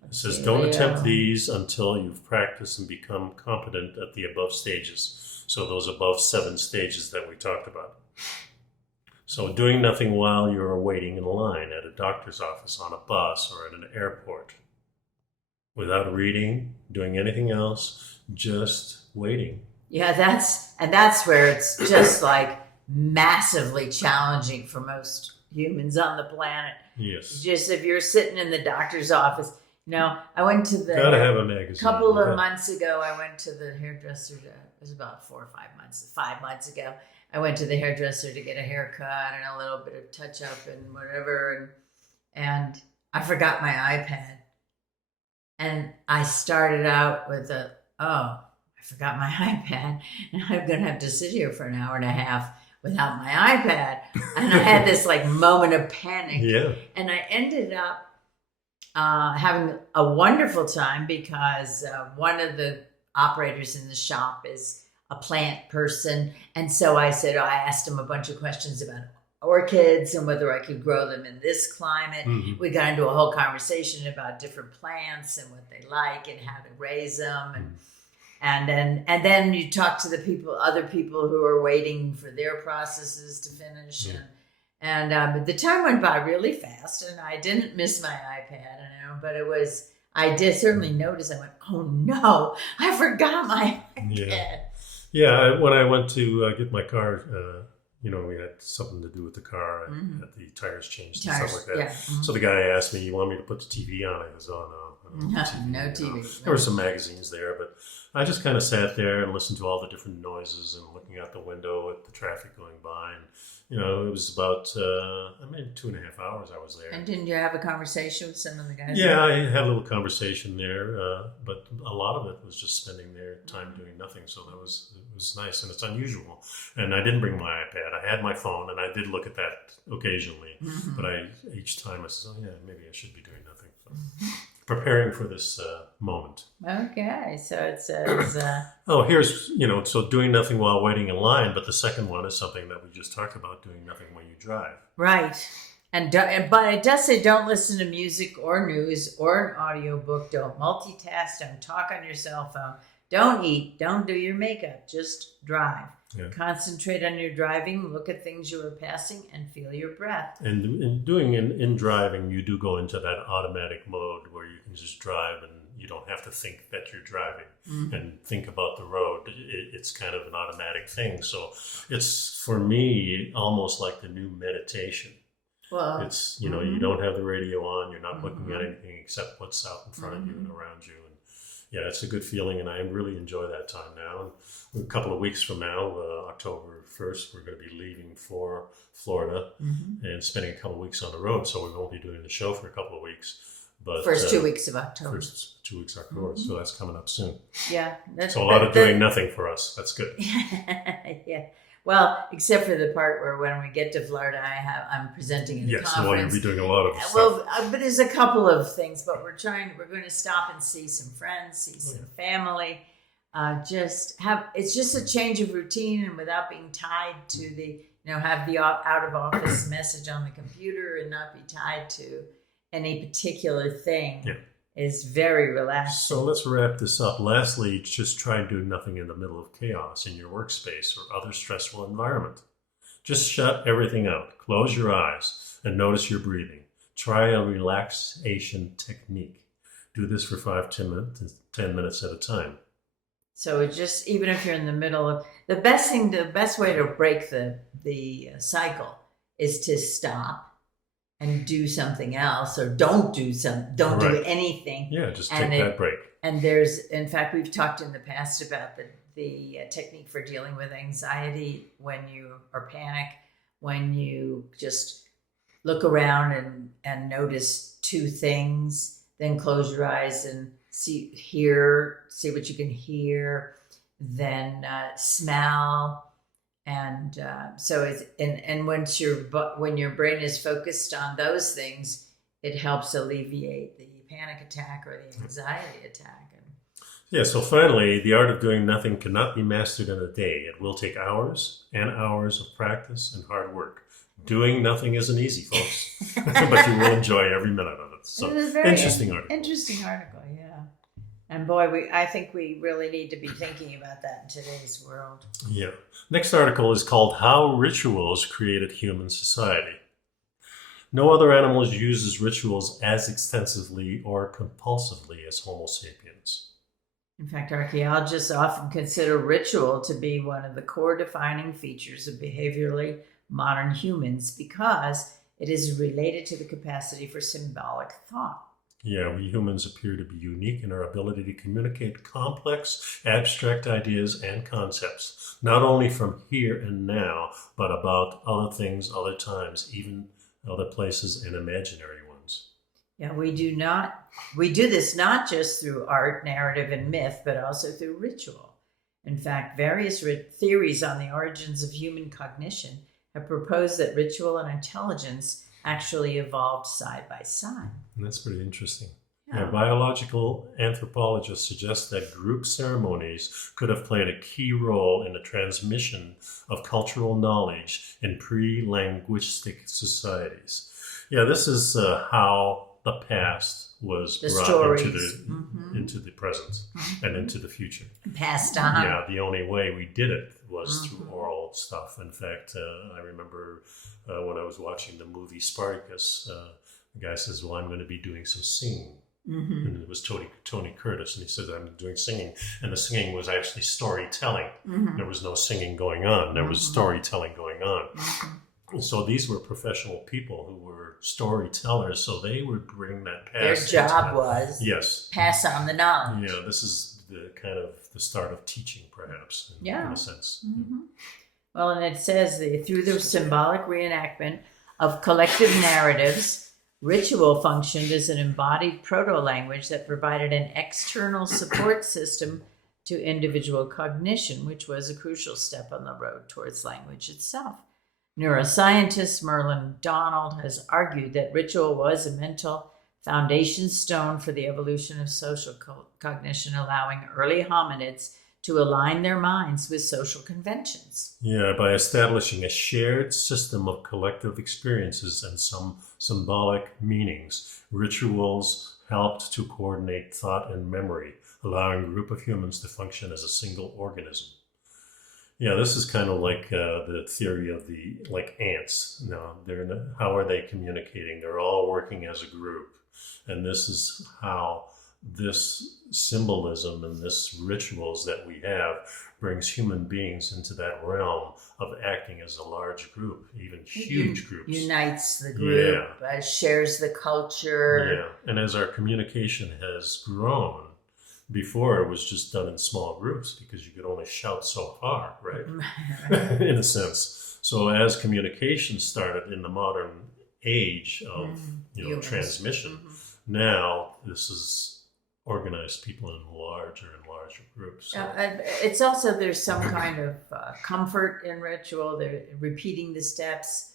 It says, don't attempt these until you've practiced and become competent at the above stages. So those above 7 stages that we talked about. So doing nothing while you're waiting in line at a doctor's office, on a bus, or at an airport. Without reading, doing anything else, just waiting. Yeah, that's where it's just like massively challenging for most humans on the planet. Yes. Just if you're sitting in the doctor's office. I went to the... Gotta have a magazine. Couple of months ago, I went to the hairdresser. It was about 4 or 5 months. 5 months ago, I went to the hairdresser to get a haircut and a little bit of touch-up and whatever. And I forgot my iPad. And I started out with I forgot my iPad. And I'm going to have to sit here for an hour and a half without my iPad. And I had this moment of panic. Yeah. And I ended up having a wonderful time because one of the operators in the shop is a plant person. And so I asked him a bunch of questions about orchids and whether I could grow them in this climate. Mm-hmm. We got into a whole conversation about different plants and what they like and how to raise them. And then you talk to other people who are waiting for their processes to finish. Yeah. But the time went by really fast, and I didn't miss my iPad, but I did certainly notice. I went, oh no, I forgot my iPad. Yeah. When I went to get my car, we had something to do with the car and had the tires changed and stuff like that. Yeah. Mm-hmm. So the guy asked me, "You want me to put the TV on?" I was, "Oh no, no TV." There were some magazines there, but I just kind of sat there and listened to all the different noises and looking out the window at the traffic going by. And, it was about, 2.5 hours I was there. And didn't you have a conversation with some of the guys? Yeah, I had a little conversation there, but a lot of it was just spending their time doing nothing. So it was nice, and it's unusual. And I didn't bring my iPad. I had my phone, and I did look at that occasionally. Mm-hmm. But each time I said, maybe I should be doing nothing. So. Mm-hmm. Preparing for this moment. Okay, so it says... here's, so doing nothing while waiting in line, but the second one is something that we just talked about, doing nothing when you drive. Right. But it does say don't listen to music or news or an audiobook, don't multitask, don't talk on your cell phone, don't eat, don't do your makeup, just drive. Yeah. Concentrate on your driving, look at things you are passing, and feel your breath. And in driving, you do go into that automatic mode where you can just drive and you don't have to think that you're driving and think about the road. It's kind of an automatic thing. So it's, for me, almost like the new meditation. Well, it's, you don't have the radio on, you're not looking at anything except what's out in front of you and around you. Yeah, it's a good feeling, and I really enjoy that time now. And a couple of weeks from now, October 1st, we're going to be leaving for Florida and spending a couple of weeks on the road. So we won't be doing the show for a couple of weeks. But first 2 weeks of October. First 2 weeks of October, so that's coming up soon. Yeah. So a lot of doing nothing for us. That's good. Yeah. Well, except for the part where when we get to Florida, I'm presenting at a conference. Well, you'll be doing a lot of stuff. Well, but there's a couple of things, but we're going to stop and see some friends, see some family. It's just a change of routine, and without being tied to have the out of office message on the computer and not be tied to any particular thing is very relaxing. So let's wrap this up. Lastly, just try doing nothing in the middle of chaos in your workspace or other stressful environment. Just shut everything out. Close your eyes and notice your breathing. Try a relaxation technique. Do this for 10 minutes at a time. So it just, even if you're in the middle of the best way to break the cycle is to stop and do something else, or don't do anything. Yeah, just take that break. And in fact, we've talked in the past about the technique for dealing with anxiety or panic, when you just look around and notice two things, then close your eyes and see what you can hear, then smell. And so when your brain is focused on those things, it helps alleviate the panic attack or the anxiety attack. So finally, the art of doing nothing cannot be mastered in a day. It will take hours and hours of practice and hard work. Doing nothing isn't easy, folks, but you will enjoy every minute of it. So, interesting article. Interesting article, yeah. And boy, I think we really need to be thinking about that in today's world. Yeah. Next article is called How Rituals Created Human Society. No other animal uses rituals as extensively or compulsively as Homo sapiens. In fact, archaeologists often consider ritual to be one of the core defining features of behaviorally modern humans because it is related to the capacity for symbolic thought. Yeah, we humans appear to be unique in our ability to communicate complex, abstract ideas and concepts, not only from here and now, but about other things, other times, even other places and imaginary ones. Yeah, we do this not just through art, narrative, and myth, but also through ritual. In fact, various theories on the origins of human cognition have proposed that ritual and intelligence actually evolved side by side. And that's pretty interesting. Yeah, biological anthropologists suggest that group ceremonies could have played a key role in the transmission of cultural knowledge in pre-linguistic societies. Yeah, this is how the past was brought into the present and into the future. Passed on. Yeah, the only way we did it was through oral stuff. In fact, I remember when I was watching the movie Spartacus, the guy says, well, I'm going to be doing some singing. And it was Tony Curtis, and he said, I'm doing singing. And the singing was actually storytelling. There was no singing going on. There was storytelling going on. So these were professional people who were storytellers, so they would bring that past. Their job was pass on the knowledge. Yeah, this is the kind of the start of teaching, perhaps, in a sense. Well, and it says that through the symbolic reenactment of collective narratives, ritual functioned as an embodied proto-language that provided an external support system to individual cognition, which was a crucial step on the road towards language itself. Neuroscientist Merlin Donald has argued that ritual was a mental foundation stone for the evolution of social cognition, allowing early hominids to align their minds with social conventions. Yeah, by establishing a shared system of collective experiences and some symbolic meanings, rituals helped to coordinate thought and memory, allowing a group of humans to function as a single organism. Yeah, this is kind of like the theory of the ants. How are they communicating? They're all working as a group. And this is how this symbolism and this rituals that we have brings human beings into that realm of acting as a large group, even huge groups. Unites the group, shares the culture. Yeah, and as our communication has grown, before it was just done in small groups because you could only shout so far, right? In a sense. So as communication started in the modern age of transmission, now this is organize people in larger and larger groups. So. And it's also, there's some kind of comfort in ritual. They're repeating the steps,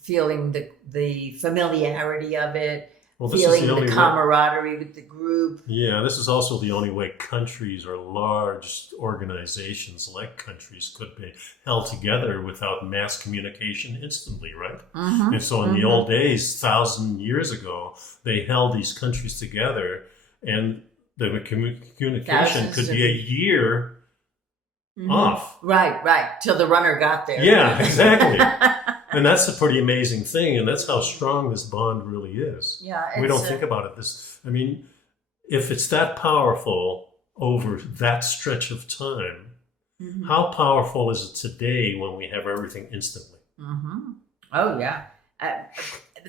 feeling the familiarity of it, well, this feeling is the camaraderie with the group. Yeah, this is also the only way countries or large organizations like countries could be held together without mass communication instantly, right? Mm-hmm. And so in the old days, 1,000 years ago, they held these countries together, and the communication could be a year off. Right, till the runner got there. Yeah, exactly. And that's a pretty amazing thing, and that's how strong this bond really is. Yeah, we don't think about it. If it's that powerful over that stretch of time, how powerful is it today when we have everything instantly? Oh yeah.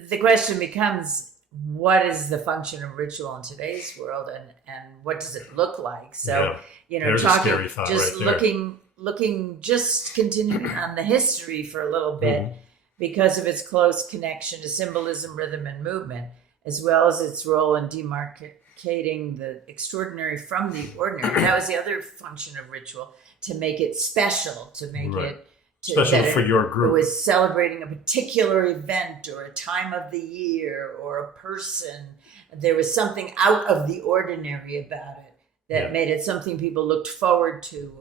The question becomes, what is the function of ritual in today's world, and what does it look like? So there's a scary thought just right there. looking, just continuing on the history for a little bit. Because of its close connection to symbolism, rhythm, and movement, as well as its role in demarcating the extraordinary from the ordinary. That was the other function of ritual, to make it special, to make it special for your group. It was celebrating a particular event or a time of the year or a person. There was something out of the ordinary about it that made it something people looked forward to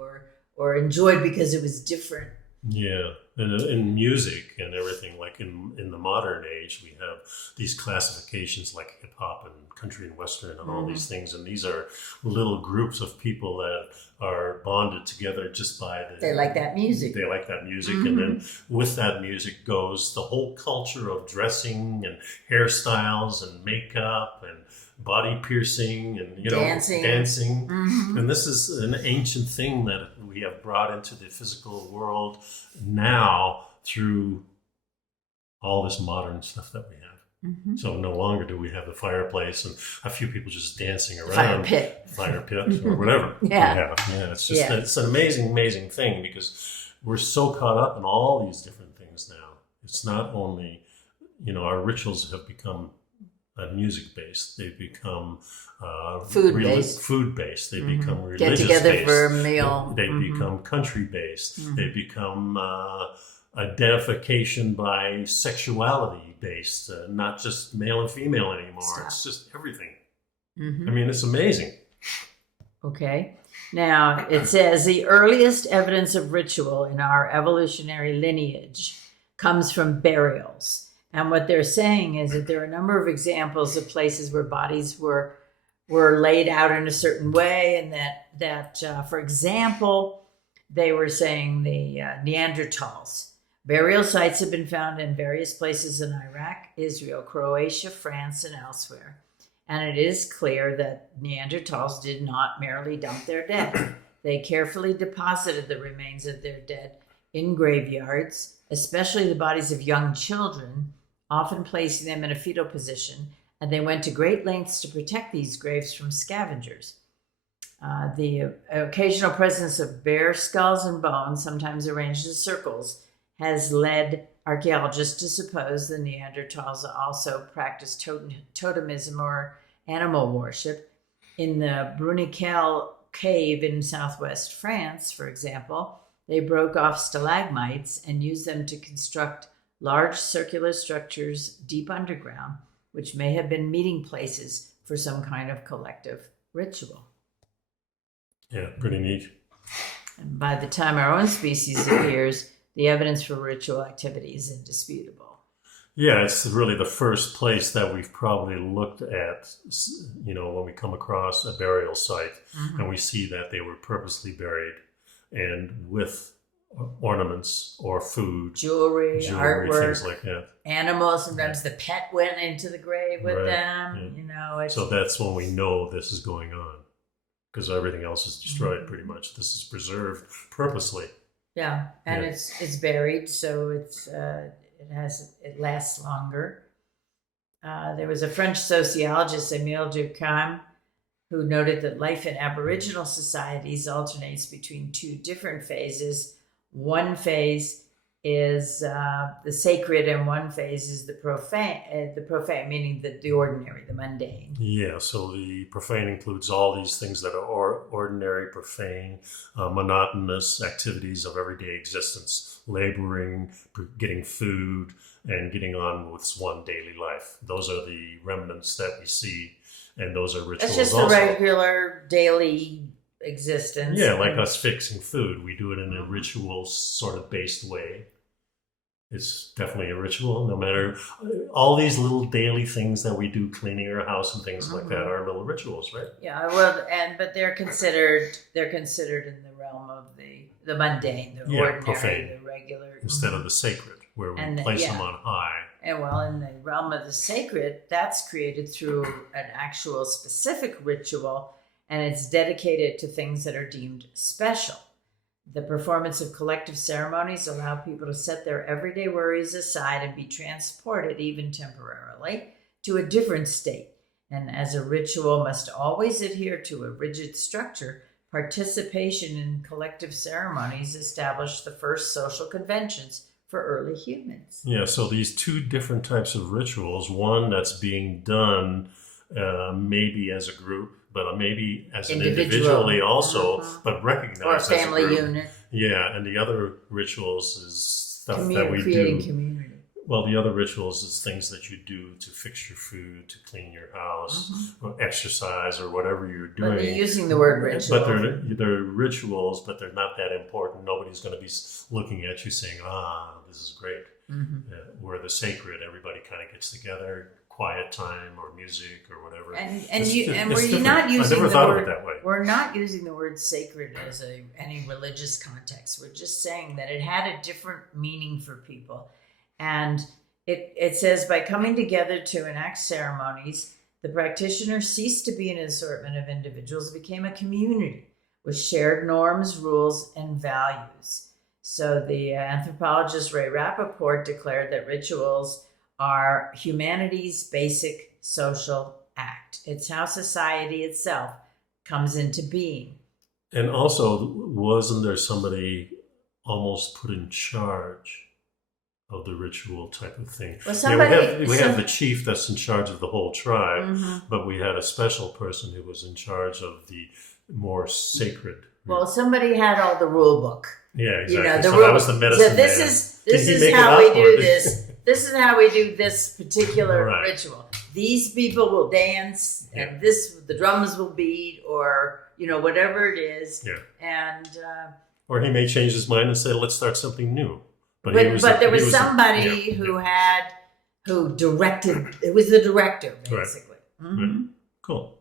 or enjoyed because it was different. Yeah, and in music and everything, like in the modern age, we have these classifications like hip hop and country and western and all these things, and these are little groups of people that are bonded together just by they like that music. They like that music, and then with that music goes the whole culture of dressing and hairstyles and makeup and body piercing and dancing. And this is an ancient thing that we have brought into the physical world now through all this modern stuff that we have. So no longer do we have the fireplace and a few people just dancing around fire pit or whatever. It's just it's an amazing thing, because we're so caught up in all these different things now. It's not only our rituals have become music based, they've become food based, they become religious get together based, for a meal, they become country based, they become identification by sexuality based, not just male and female anymore. It's just everything. It's amazing. Okay, now it says the earliest evidence of ritual in our evolutionary lineage comes from burials. And what they're saying is that there are a number of examples of places where bodies were laid out in a certain way, and that for example, they were saying the Neanderthals. Burial sites have been found in various places in Iraq, Israel, Croatia, France, and elsewhere. And it is clear that Neanderthals did not merely dump their dead. They carefully deposited the remains of their dead in graveyards, especially the bodies of young children, often placing them in a fetal position, and they went to great lengths to protect these graves from scavengers. The occasional presence of bare skulls and bones, sometimes arranged in circles, has led archaeologists to suppose the Neanderthals also practiced totemism or animal worship. In the Bruniquel cave in southwest France, for example, they broke off stalagmites and used them to construct large circular structures deep underground, which may have been meeting places for some kind of collective ritual. Yeah, pretty neat. And by the time our own species appears, the evidence for ritual activity is indisputable. Yeah, it's really the first place that we've probably looked at, when we come across a burial site and we see that they were purposely buried and with ornaments or food, jewelry, artwork, things like that. Animals, sometimes the pet went into the grave with them. So that's when we know this is going on, because everything else is destroyed pretty much. This is preserved purposely. Yeah, and it's buried, so it lasts longer. There was a French sociologist, Émile Durkheim, who noted that life in Aboriginal societies alternates between two different phases. One phase is the sacred, and one phase is the profane, meaning the ordinary, the mundane. Yeah, so the profane includes all these things that are ordinary, profane, monotonous activities of everyday existence, laboring, getting food, and getting on with one daily life. Those are the remnants that we see, and those are rituals. It's just the regular daily existence. Yeah, like us fixing food. We do it in a ritual sort of based way. It's definitely a ritual, no matter all these little daily things that we do, cleaning our house and things like that are little rituals, right? Yeah, well, but they're considered in the realm of the mundane, the ordinary, profane, the regular, instead of the sacred, where we place them on high. And well, in the realm of the sacred, that's created through an actual specific ritual, and it's dedicated to things that are deemed special. The performance of collective ceremonies allow people to set their everyday worries aside and be transported, even temporarily, to a different state. And as a ritual must always adhere to a rigid structure, participation in collective ceremonies established the first social conventions for early humans. Yeah, so these two different types of rituals, one that's being done maybe as a group, but maybe as an individually also, but recognized or a family as a group. unit. Yeah, and the other rituals is stuff that we creating do. Community. Well, the other rituals is things that you do to fix your food, to clean your house, or exercise, or whatever you're doing. But you're using the word ritual. But they're rituals, but they're not that important. Nobody's going to be looking at you saying, this is great. Where the sacred, everybody kind of gets together, quiet time or music or whatever. We're not using the word that way. We're not using the word sacred as any religious context. We're just saying that it had a different meaning for people. And it says, by coming together to enact ceremonies, the practitioner ceased to be an assortment of individuals, became a community with shared norms, rules, and values. So the anthropologist Ray Rappaport declared that rituals are humanity's basic social act. It's how society itself comes into being. And also, wasn't there somebody almost put in charge of the ritual type of thing? Well, we have the chief that's in charge of the whole tribe, but we had a special person who was in charge of the more sacred. Well, somebody had all the rule book. Yeah, exactly. So that was the medicine. So this is how we do this. This is how we do this particular ritual. These people will dance, and the drums will beat, or whatever it is. Yeah. And or he may change his mind and say, "Let's start something new." But there was somebody who directed. It was the director, basically. Right. Cool.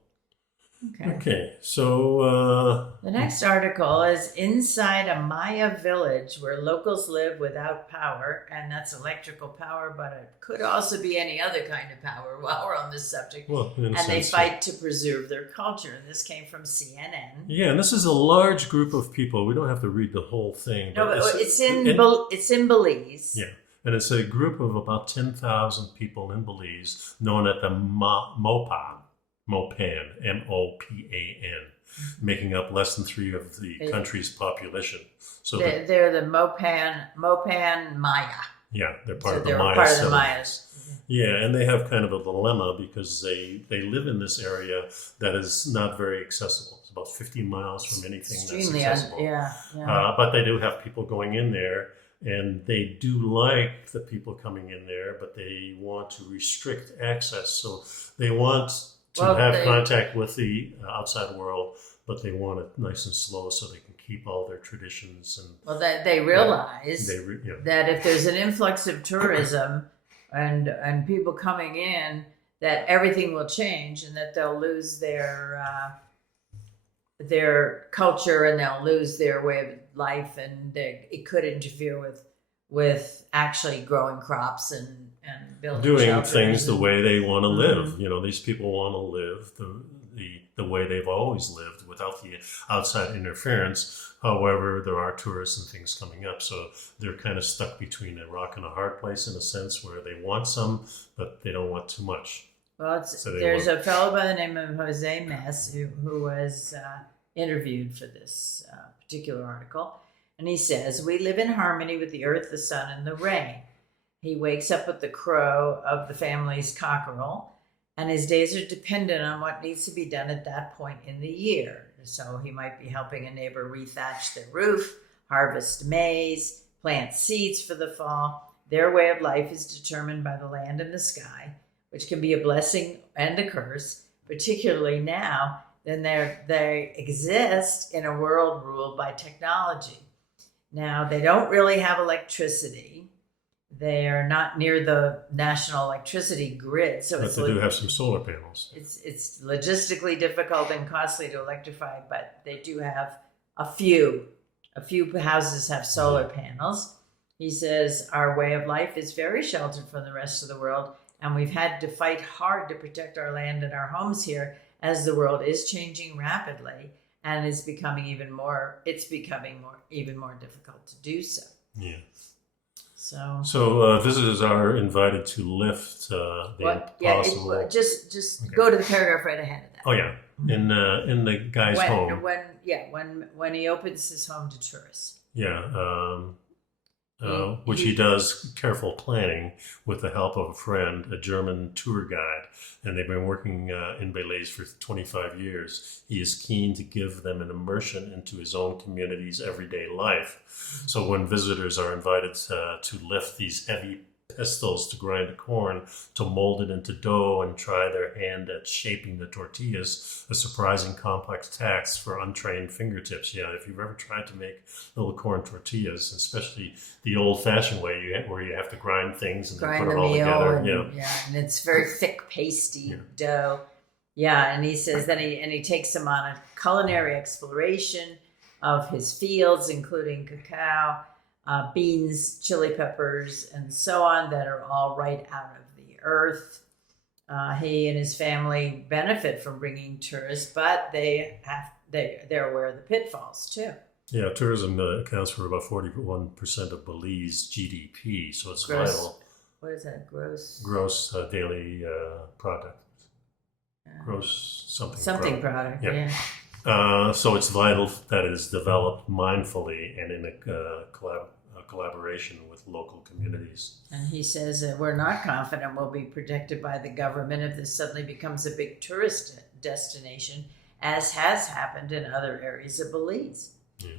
Okay, so the next article is inside a Maya village where locals live without power, and that's electrical power, but it could also be any other kind of power while we're on this subject. Well, they fight to preserve their culture, and this came from CNN. Yeah, and this is a large group of people. We don't have to read the whole thing. No, but it's in Belize. Yeah, and it's a group of about 10,000 people in Belize, known at the Mopan, M-O-P-A-N, making up less than 3% of the country's population. So they're the Mopan Maya. Yeah, they're part of the Mayas. Yeah, and they have kind of a dilemma because they live in this area that is not very accessible. It's about 15 miles from anything that's accessible. But they do have people going in there, and they do like the people coming in there, but they want to restrict access. So they want to have contact with the outside world, but they want it nice and slow so they can keep all their traditions. And they realize that if there's an influx of tourism and people coming in, that everything will change, and that they'll lose their culture, and they'll lose their way of life, and it could interfere with actually growing crops and doing things the way they want to live. These people want to live the way they've always lived without the outside interference. However, there are tourists and things coming up, so they're kind of stuck between a rock and a hard place in a sense, where they want some, but they don't want too much. Well, there's a fellow by the name of Jose Mess who was interviewed for this particular article. And he says, we live in harmony with the earth, the sun, and the rain. He wakes up with the crow of the family's cockerel, and his days are dependent on what needs to be done at that point in the year. So he might be helping a neighbor rethatch their roof, harvest maize, plant seeds for the fall. Their way of life is determined by the land and the sky, which can be a blessing and a curse, particularly now then they exist in a world ruled by technology. Now, they don't really have electricity. They are not near the national electricity grid. So but they do have some solar panels. It's logistically difficult and costly to electrify, but they do have a few houses have solar panels. He says, our way of life is very sheltered from the rest of the world, and we've had to fight hard to protect our land and our homes here as the world is changing rapidly and is becoming even more difficult to do so. Yeah. So visitors are invited to lift the impossible. Just go to the paragraph right ahead of that. Oh yeah, in the guy's home. When he opens his home to tourists. Yeah, which he does careful planning with the help of a friend, a German tour guide, and they've been working in Belize for 25 years. He is keen to give them an immersion into his own community's everyday life. So when visitors are invited to lift these heavy pestles to grind the corn, to mold it into dough and try their hand at shaping the tortillas, a surprising complex task for untrained fingertips. Yeah, if you've ever tried to make little corn tortillas, especially the old-fashioned way, where you have to grind things and put it all together. And it's very thick, pasty dough. Yeah, and he says then he takes them on a culinary exploration of his fields, including cacao, beans, chili peppers, and so on, that are all right out of the earth. He and his family benefit from bringing tourists, but they're aware of the pitfalls too. Yeah, tourism accounts for about 41% of Belize GDP, so it's vital. What is that? Gross daily product. Gross something product. Yeah. So it's vital that it is developed mindfully and in a collaboration with local communities. And he says that we're not confident we'll be protected by the government if this suddenly becomes a big tourist destination, as has happened in other areas of Belize. Yeah.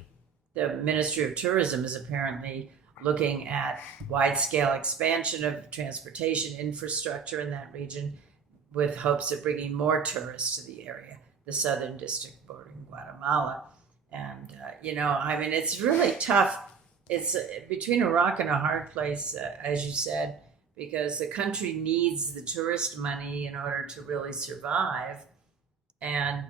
The Ministry of Tourism is apparently looking at wide-scale expansion of transportation infrastructure in that region with hopes of bringing more tourists to the area, the southern district bordering Guatemala. And, it's really tough. It's between a rock and a hard place, as you said, because the country needs the tourist money in order to really survive.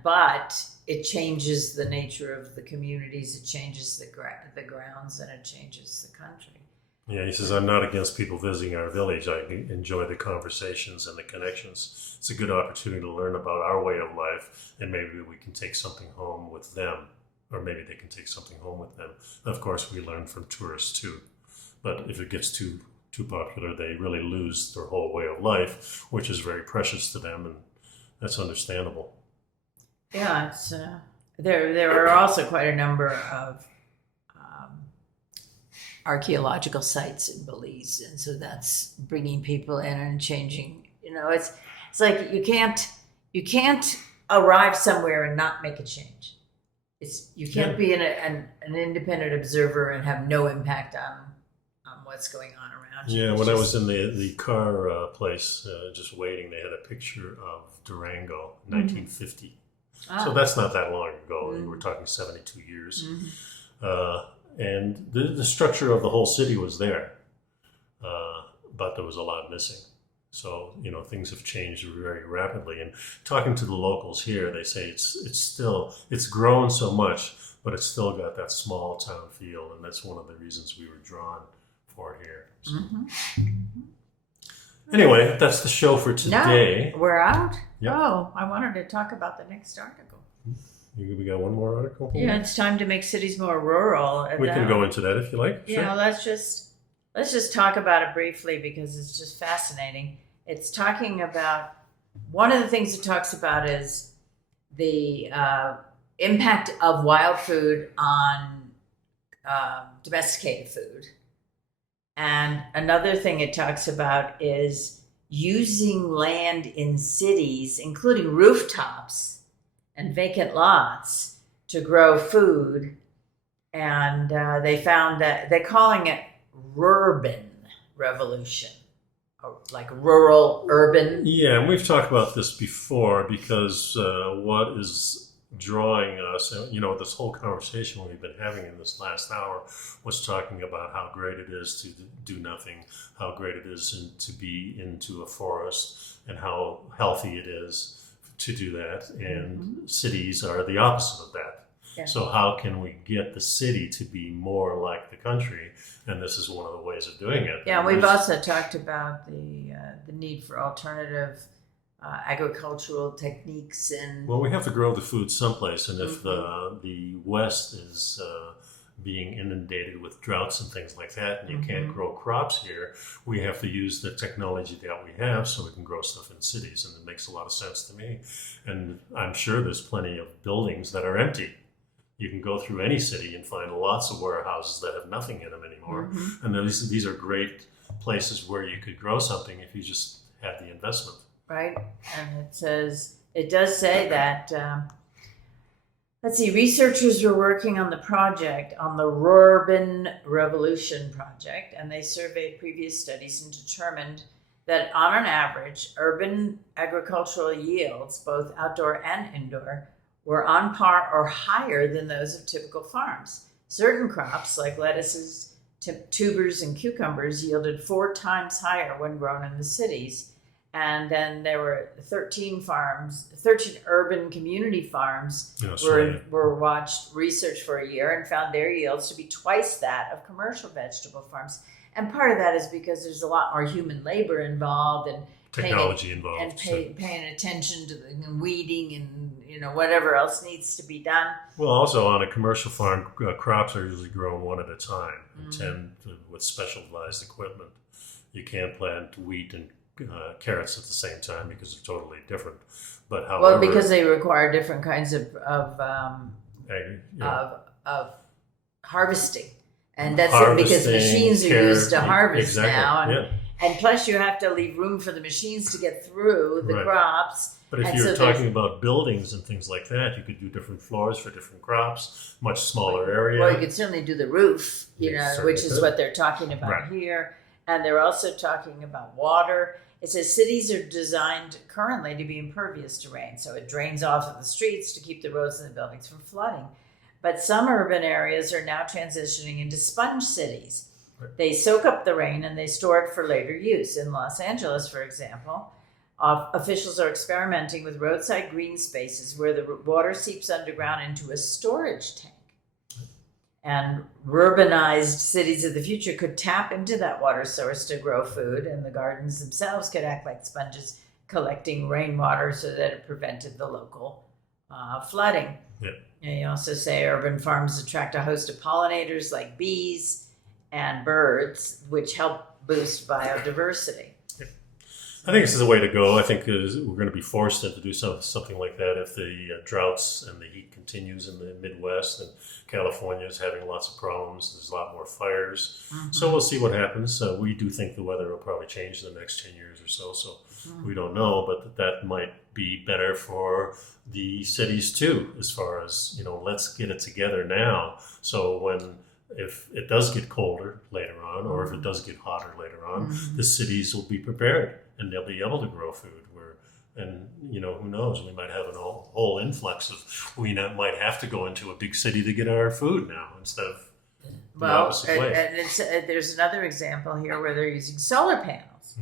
But it changes the nature of the communities, it changes the grounds, and it changes the country. Yeah, he says, I'm not against people visiting our village. I enjoy the conversations and the connections. It's a good opportunity to learn about our way of life, and maybe we can take something home with them, or maybe they can take something home with them. Of course, we learn from tourists too. But if it gets too popular, they really lose their whole way of life, which is very precious to them, and that's understandable. Yeah, it's there are also quite a number of archaeological sites in Belize, and so that's bringing people in and changing. It's like you can't arrive somewhere and not make a change. You can't be an independent observer and have no impact on what's going on around you. Yeah, when I was in the car place, just waiting, they had a picture of Durango, 1950. So that's not that long ago. Mm-hmm. We're talking 72 years. Mm-hmm. And the structure of the whole city was there, but there was a lot missing. So, things have changed very rapidly. And talking to the locals here, they say it's grown so much, but it's still got that small town feel. And that's one of the reasons we were drawn for it here. So. Mm-hmm. Anyway, that's the show for today. No, we're out? Yep. Oh, I wanted to talk about the next article. We got one more article? Yeah, it's time to make cities more rural. We can go into that if you like. Yeah, sure. Let's just talk about it briefly because it's just fascinating. It's talking about, one of the things it talks about is the impact of wild food on domesticated food. And another thing it talks about is using land in cities, including rooftops and vacant lots, to grow food. And they found that they're calling it rurban revolution, like rural urban. Yeah, and we've talked about this before because what is drawing us, this whole conversation we've been having in this last hour was talking about how great it is to do nothing, how great it is to be into a forest, and how healthy it is to do that. And cities are the opposite of that. Yeah. So how can we get the city to be more like the country? And this is one of the ways of doing it. Yeah, we've also talked about the need for alternative agricultural techniques. And well, we have to grow the food someplace, and if the West is being inundated with droughts and things like that, and you can't grow crops here, we have to use the technology that we have so we can grow stuff in cities, and it makes a lot of sense to me. And I'm sure there's plenty of buildings that are empty. You can go through any city and find lots of warehouses that have nothing in them anymore. And these are great places where you could grow something if you just had the investment. Right. And it does say that, researchers were working on the Rurban Revolution project, and they surveyed previous studies and determined that on an average, urban agricultural yields, both outdoor and indoor, were on par or higher than those of typical farms. Certain crops, like lettuces, tubers, and cucumbers, yielded 4 times higher when grown in the cities. And then there were 13 urban community farms were researched for a year and found their yields to be twice that of commercial vegetable farms. And part of that is because there's a lot more human labor involved and technology involved, and paying attention to the weeding and whatever else needs to be done. Well, also on a commercial farm, crops are usually grown one at a time, with specialized equipment. You can't plant wheat and carrots at the same time because they're totally different. But however, because they require different kinds of harvesting, and that's it, because machines are used to harvest now, and plus you have to leave room for the machines to get through the crops. But if you're talking about buildings and things like that, you could do different floors for different crops, much smaller area. Well, you could certainly do the roof, which is what they're talking about here. And they're also talking about water. It says cities are designed currently to be impervious to rain, so it drains off of the streets to keep the roads and the buildings from flooding. But some urban areas are now transitioning into sponge cities. They soak up the rain and they store it for later use. In Los Angeles, for example, officials are experimenting with roadside green spaces where the water seeps underground into a storage tank. And urbanized cities of the future could tap into that water source to grow food, and the gardens themselves could act like sponges, collecting rainwater so that it prevented the local flooding. Yeah. And you also say urban farms attract a host of pollinators like bees and birds, which help boost biodiversity. I think this is the way to go. I think we're going to be forced to do something like that if the droughts and the heat continues in the Midwest, and California is having lots of problems. There's a lot more fires. So we'll see what happens. We do think the weather will probably change in the next 10 years or so. So we don't know, but that might be better for the cities too, as far as, let's get it together now. So if it does get colder later on, or if it does get hotter later on, the cities will be prepared and they'll be able to grow food. Who knows? We might have a whole influx of, we might have to go into a big city to get our food now instead of the opposite way. And there's another example here where they're using solar panels.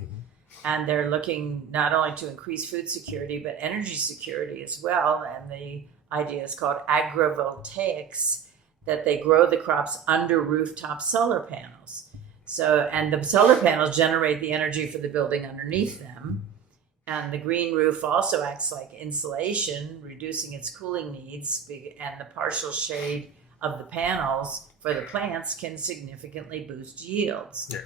And they're looking not only to increase food security, but energy security as well. And the idea is called agrovoltaics, that they grow the crops under rooftop solar panels. And the solar panels generate the energy for the building underneath them. And the green roof also acts like insulation, reducing its cooling needs, and the partial shade of the panels for the plants can significantly boost yields. Yeah.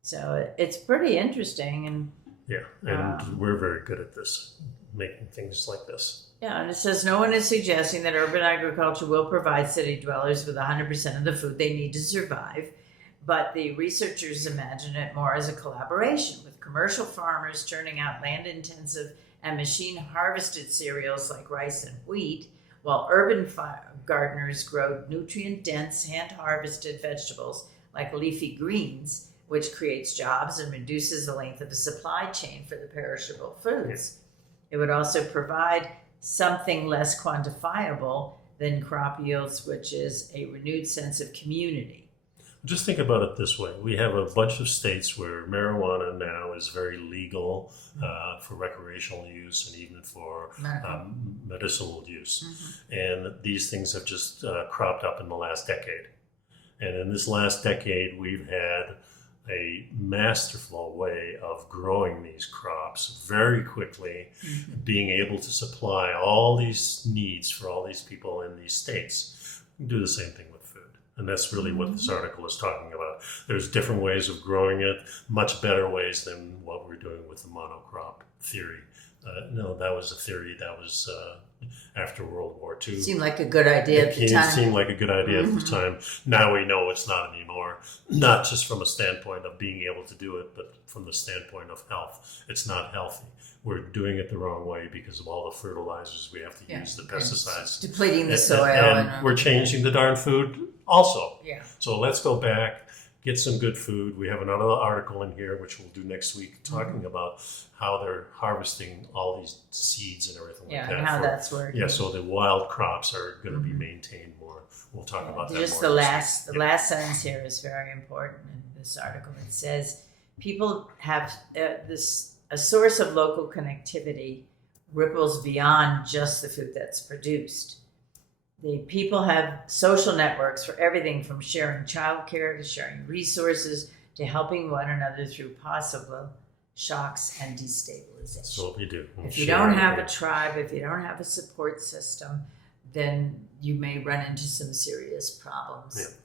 So it's pretty interesting. And Yeah, and we're very good at this, making things like this. Yeah, and it says no one is suggesting that urban agriculture will provide city dwellers with 100% of the food they need to survive, but the researchers imagine it more as a collaboration with commercial farmers turning out land-intensive and machine-harvested cereals like rice and wheat, while urban gardeners grow nutrient-dense, hand-harvested vegetables like leafy greens, which creates jobs and reduces the length of the supply chain for the perishable foods. It would also provide something less quantifiable than crop yields, which is a renewed sense of community. Just think about it this way. We have a bunch of states where marijuana now is very legal for recreational use and even for medicinal use. And these things have just cropped up in the last decade. And in this last decade, we've had a masterful way of growing these crops very quickly, being able to supply all these needs for all these people in these states. We can do the same thing with food. And that's really what this article is talking about. There's different ways of growing it, much better ways than what we're doing with the monocrop theory. No, that was a theory that was after World War II. Seemed like a good idea at the time. It seemed like a good idea at the time. Now we know it's not anymore. Not just from a standpoint of being able to do it, but from the standpoint of health. It's not healthy. We're doing it the wrong way because of all the fertilizers we have to use, the pesticides. It's depleting the soil. And we're changing the darn food also. Yeah. So let's go back, get some good food. We have another article in here, which we'll do next week, talking about how they're harvesting all these seeds and everything like that. And how that's working. Yeah, so the wild crops are going to be maintained more. We'll talk about that just more. The last sentence here is very important in this article. It says people have a source of local connectivity ripples beyond just the food that's produced. The people have social networks for everything from sharing childcare to sharing resources to helping one another through possible shocks and destabilization. That's what we do. If you don't have a tribe, if you don't have a support system, then you may run into some serious problems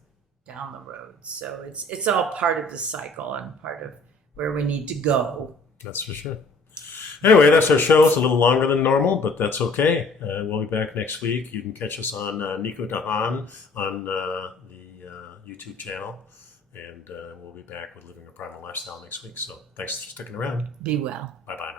down the road. So it's all part of the cycle and part of where we need to go. That's for sure. Anyway, that's our show. It's a little longer than normal, but that's okay. We'll be back next week. You can catch us on nicodehaan on the YouTube channel. And we'll be back with Living a Primal Lifestyle next week. So thanks for sticking around. Be well. Bye-bye.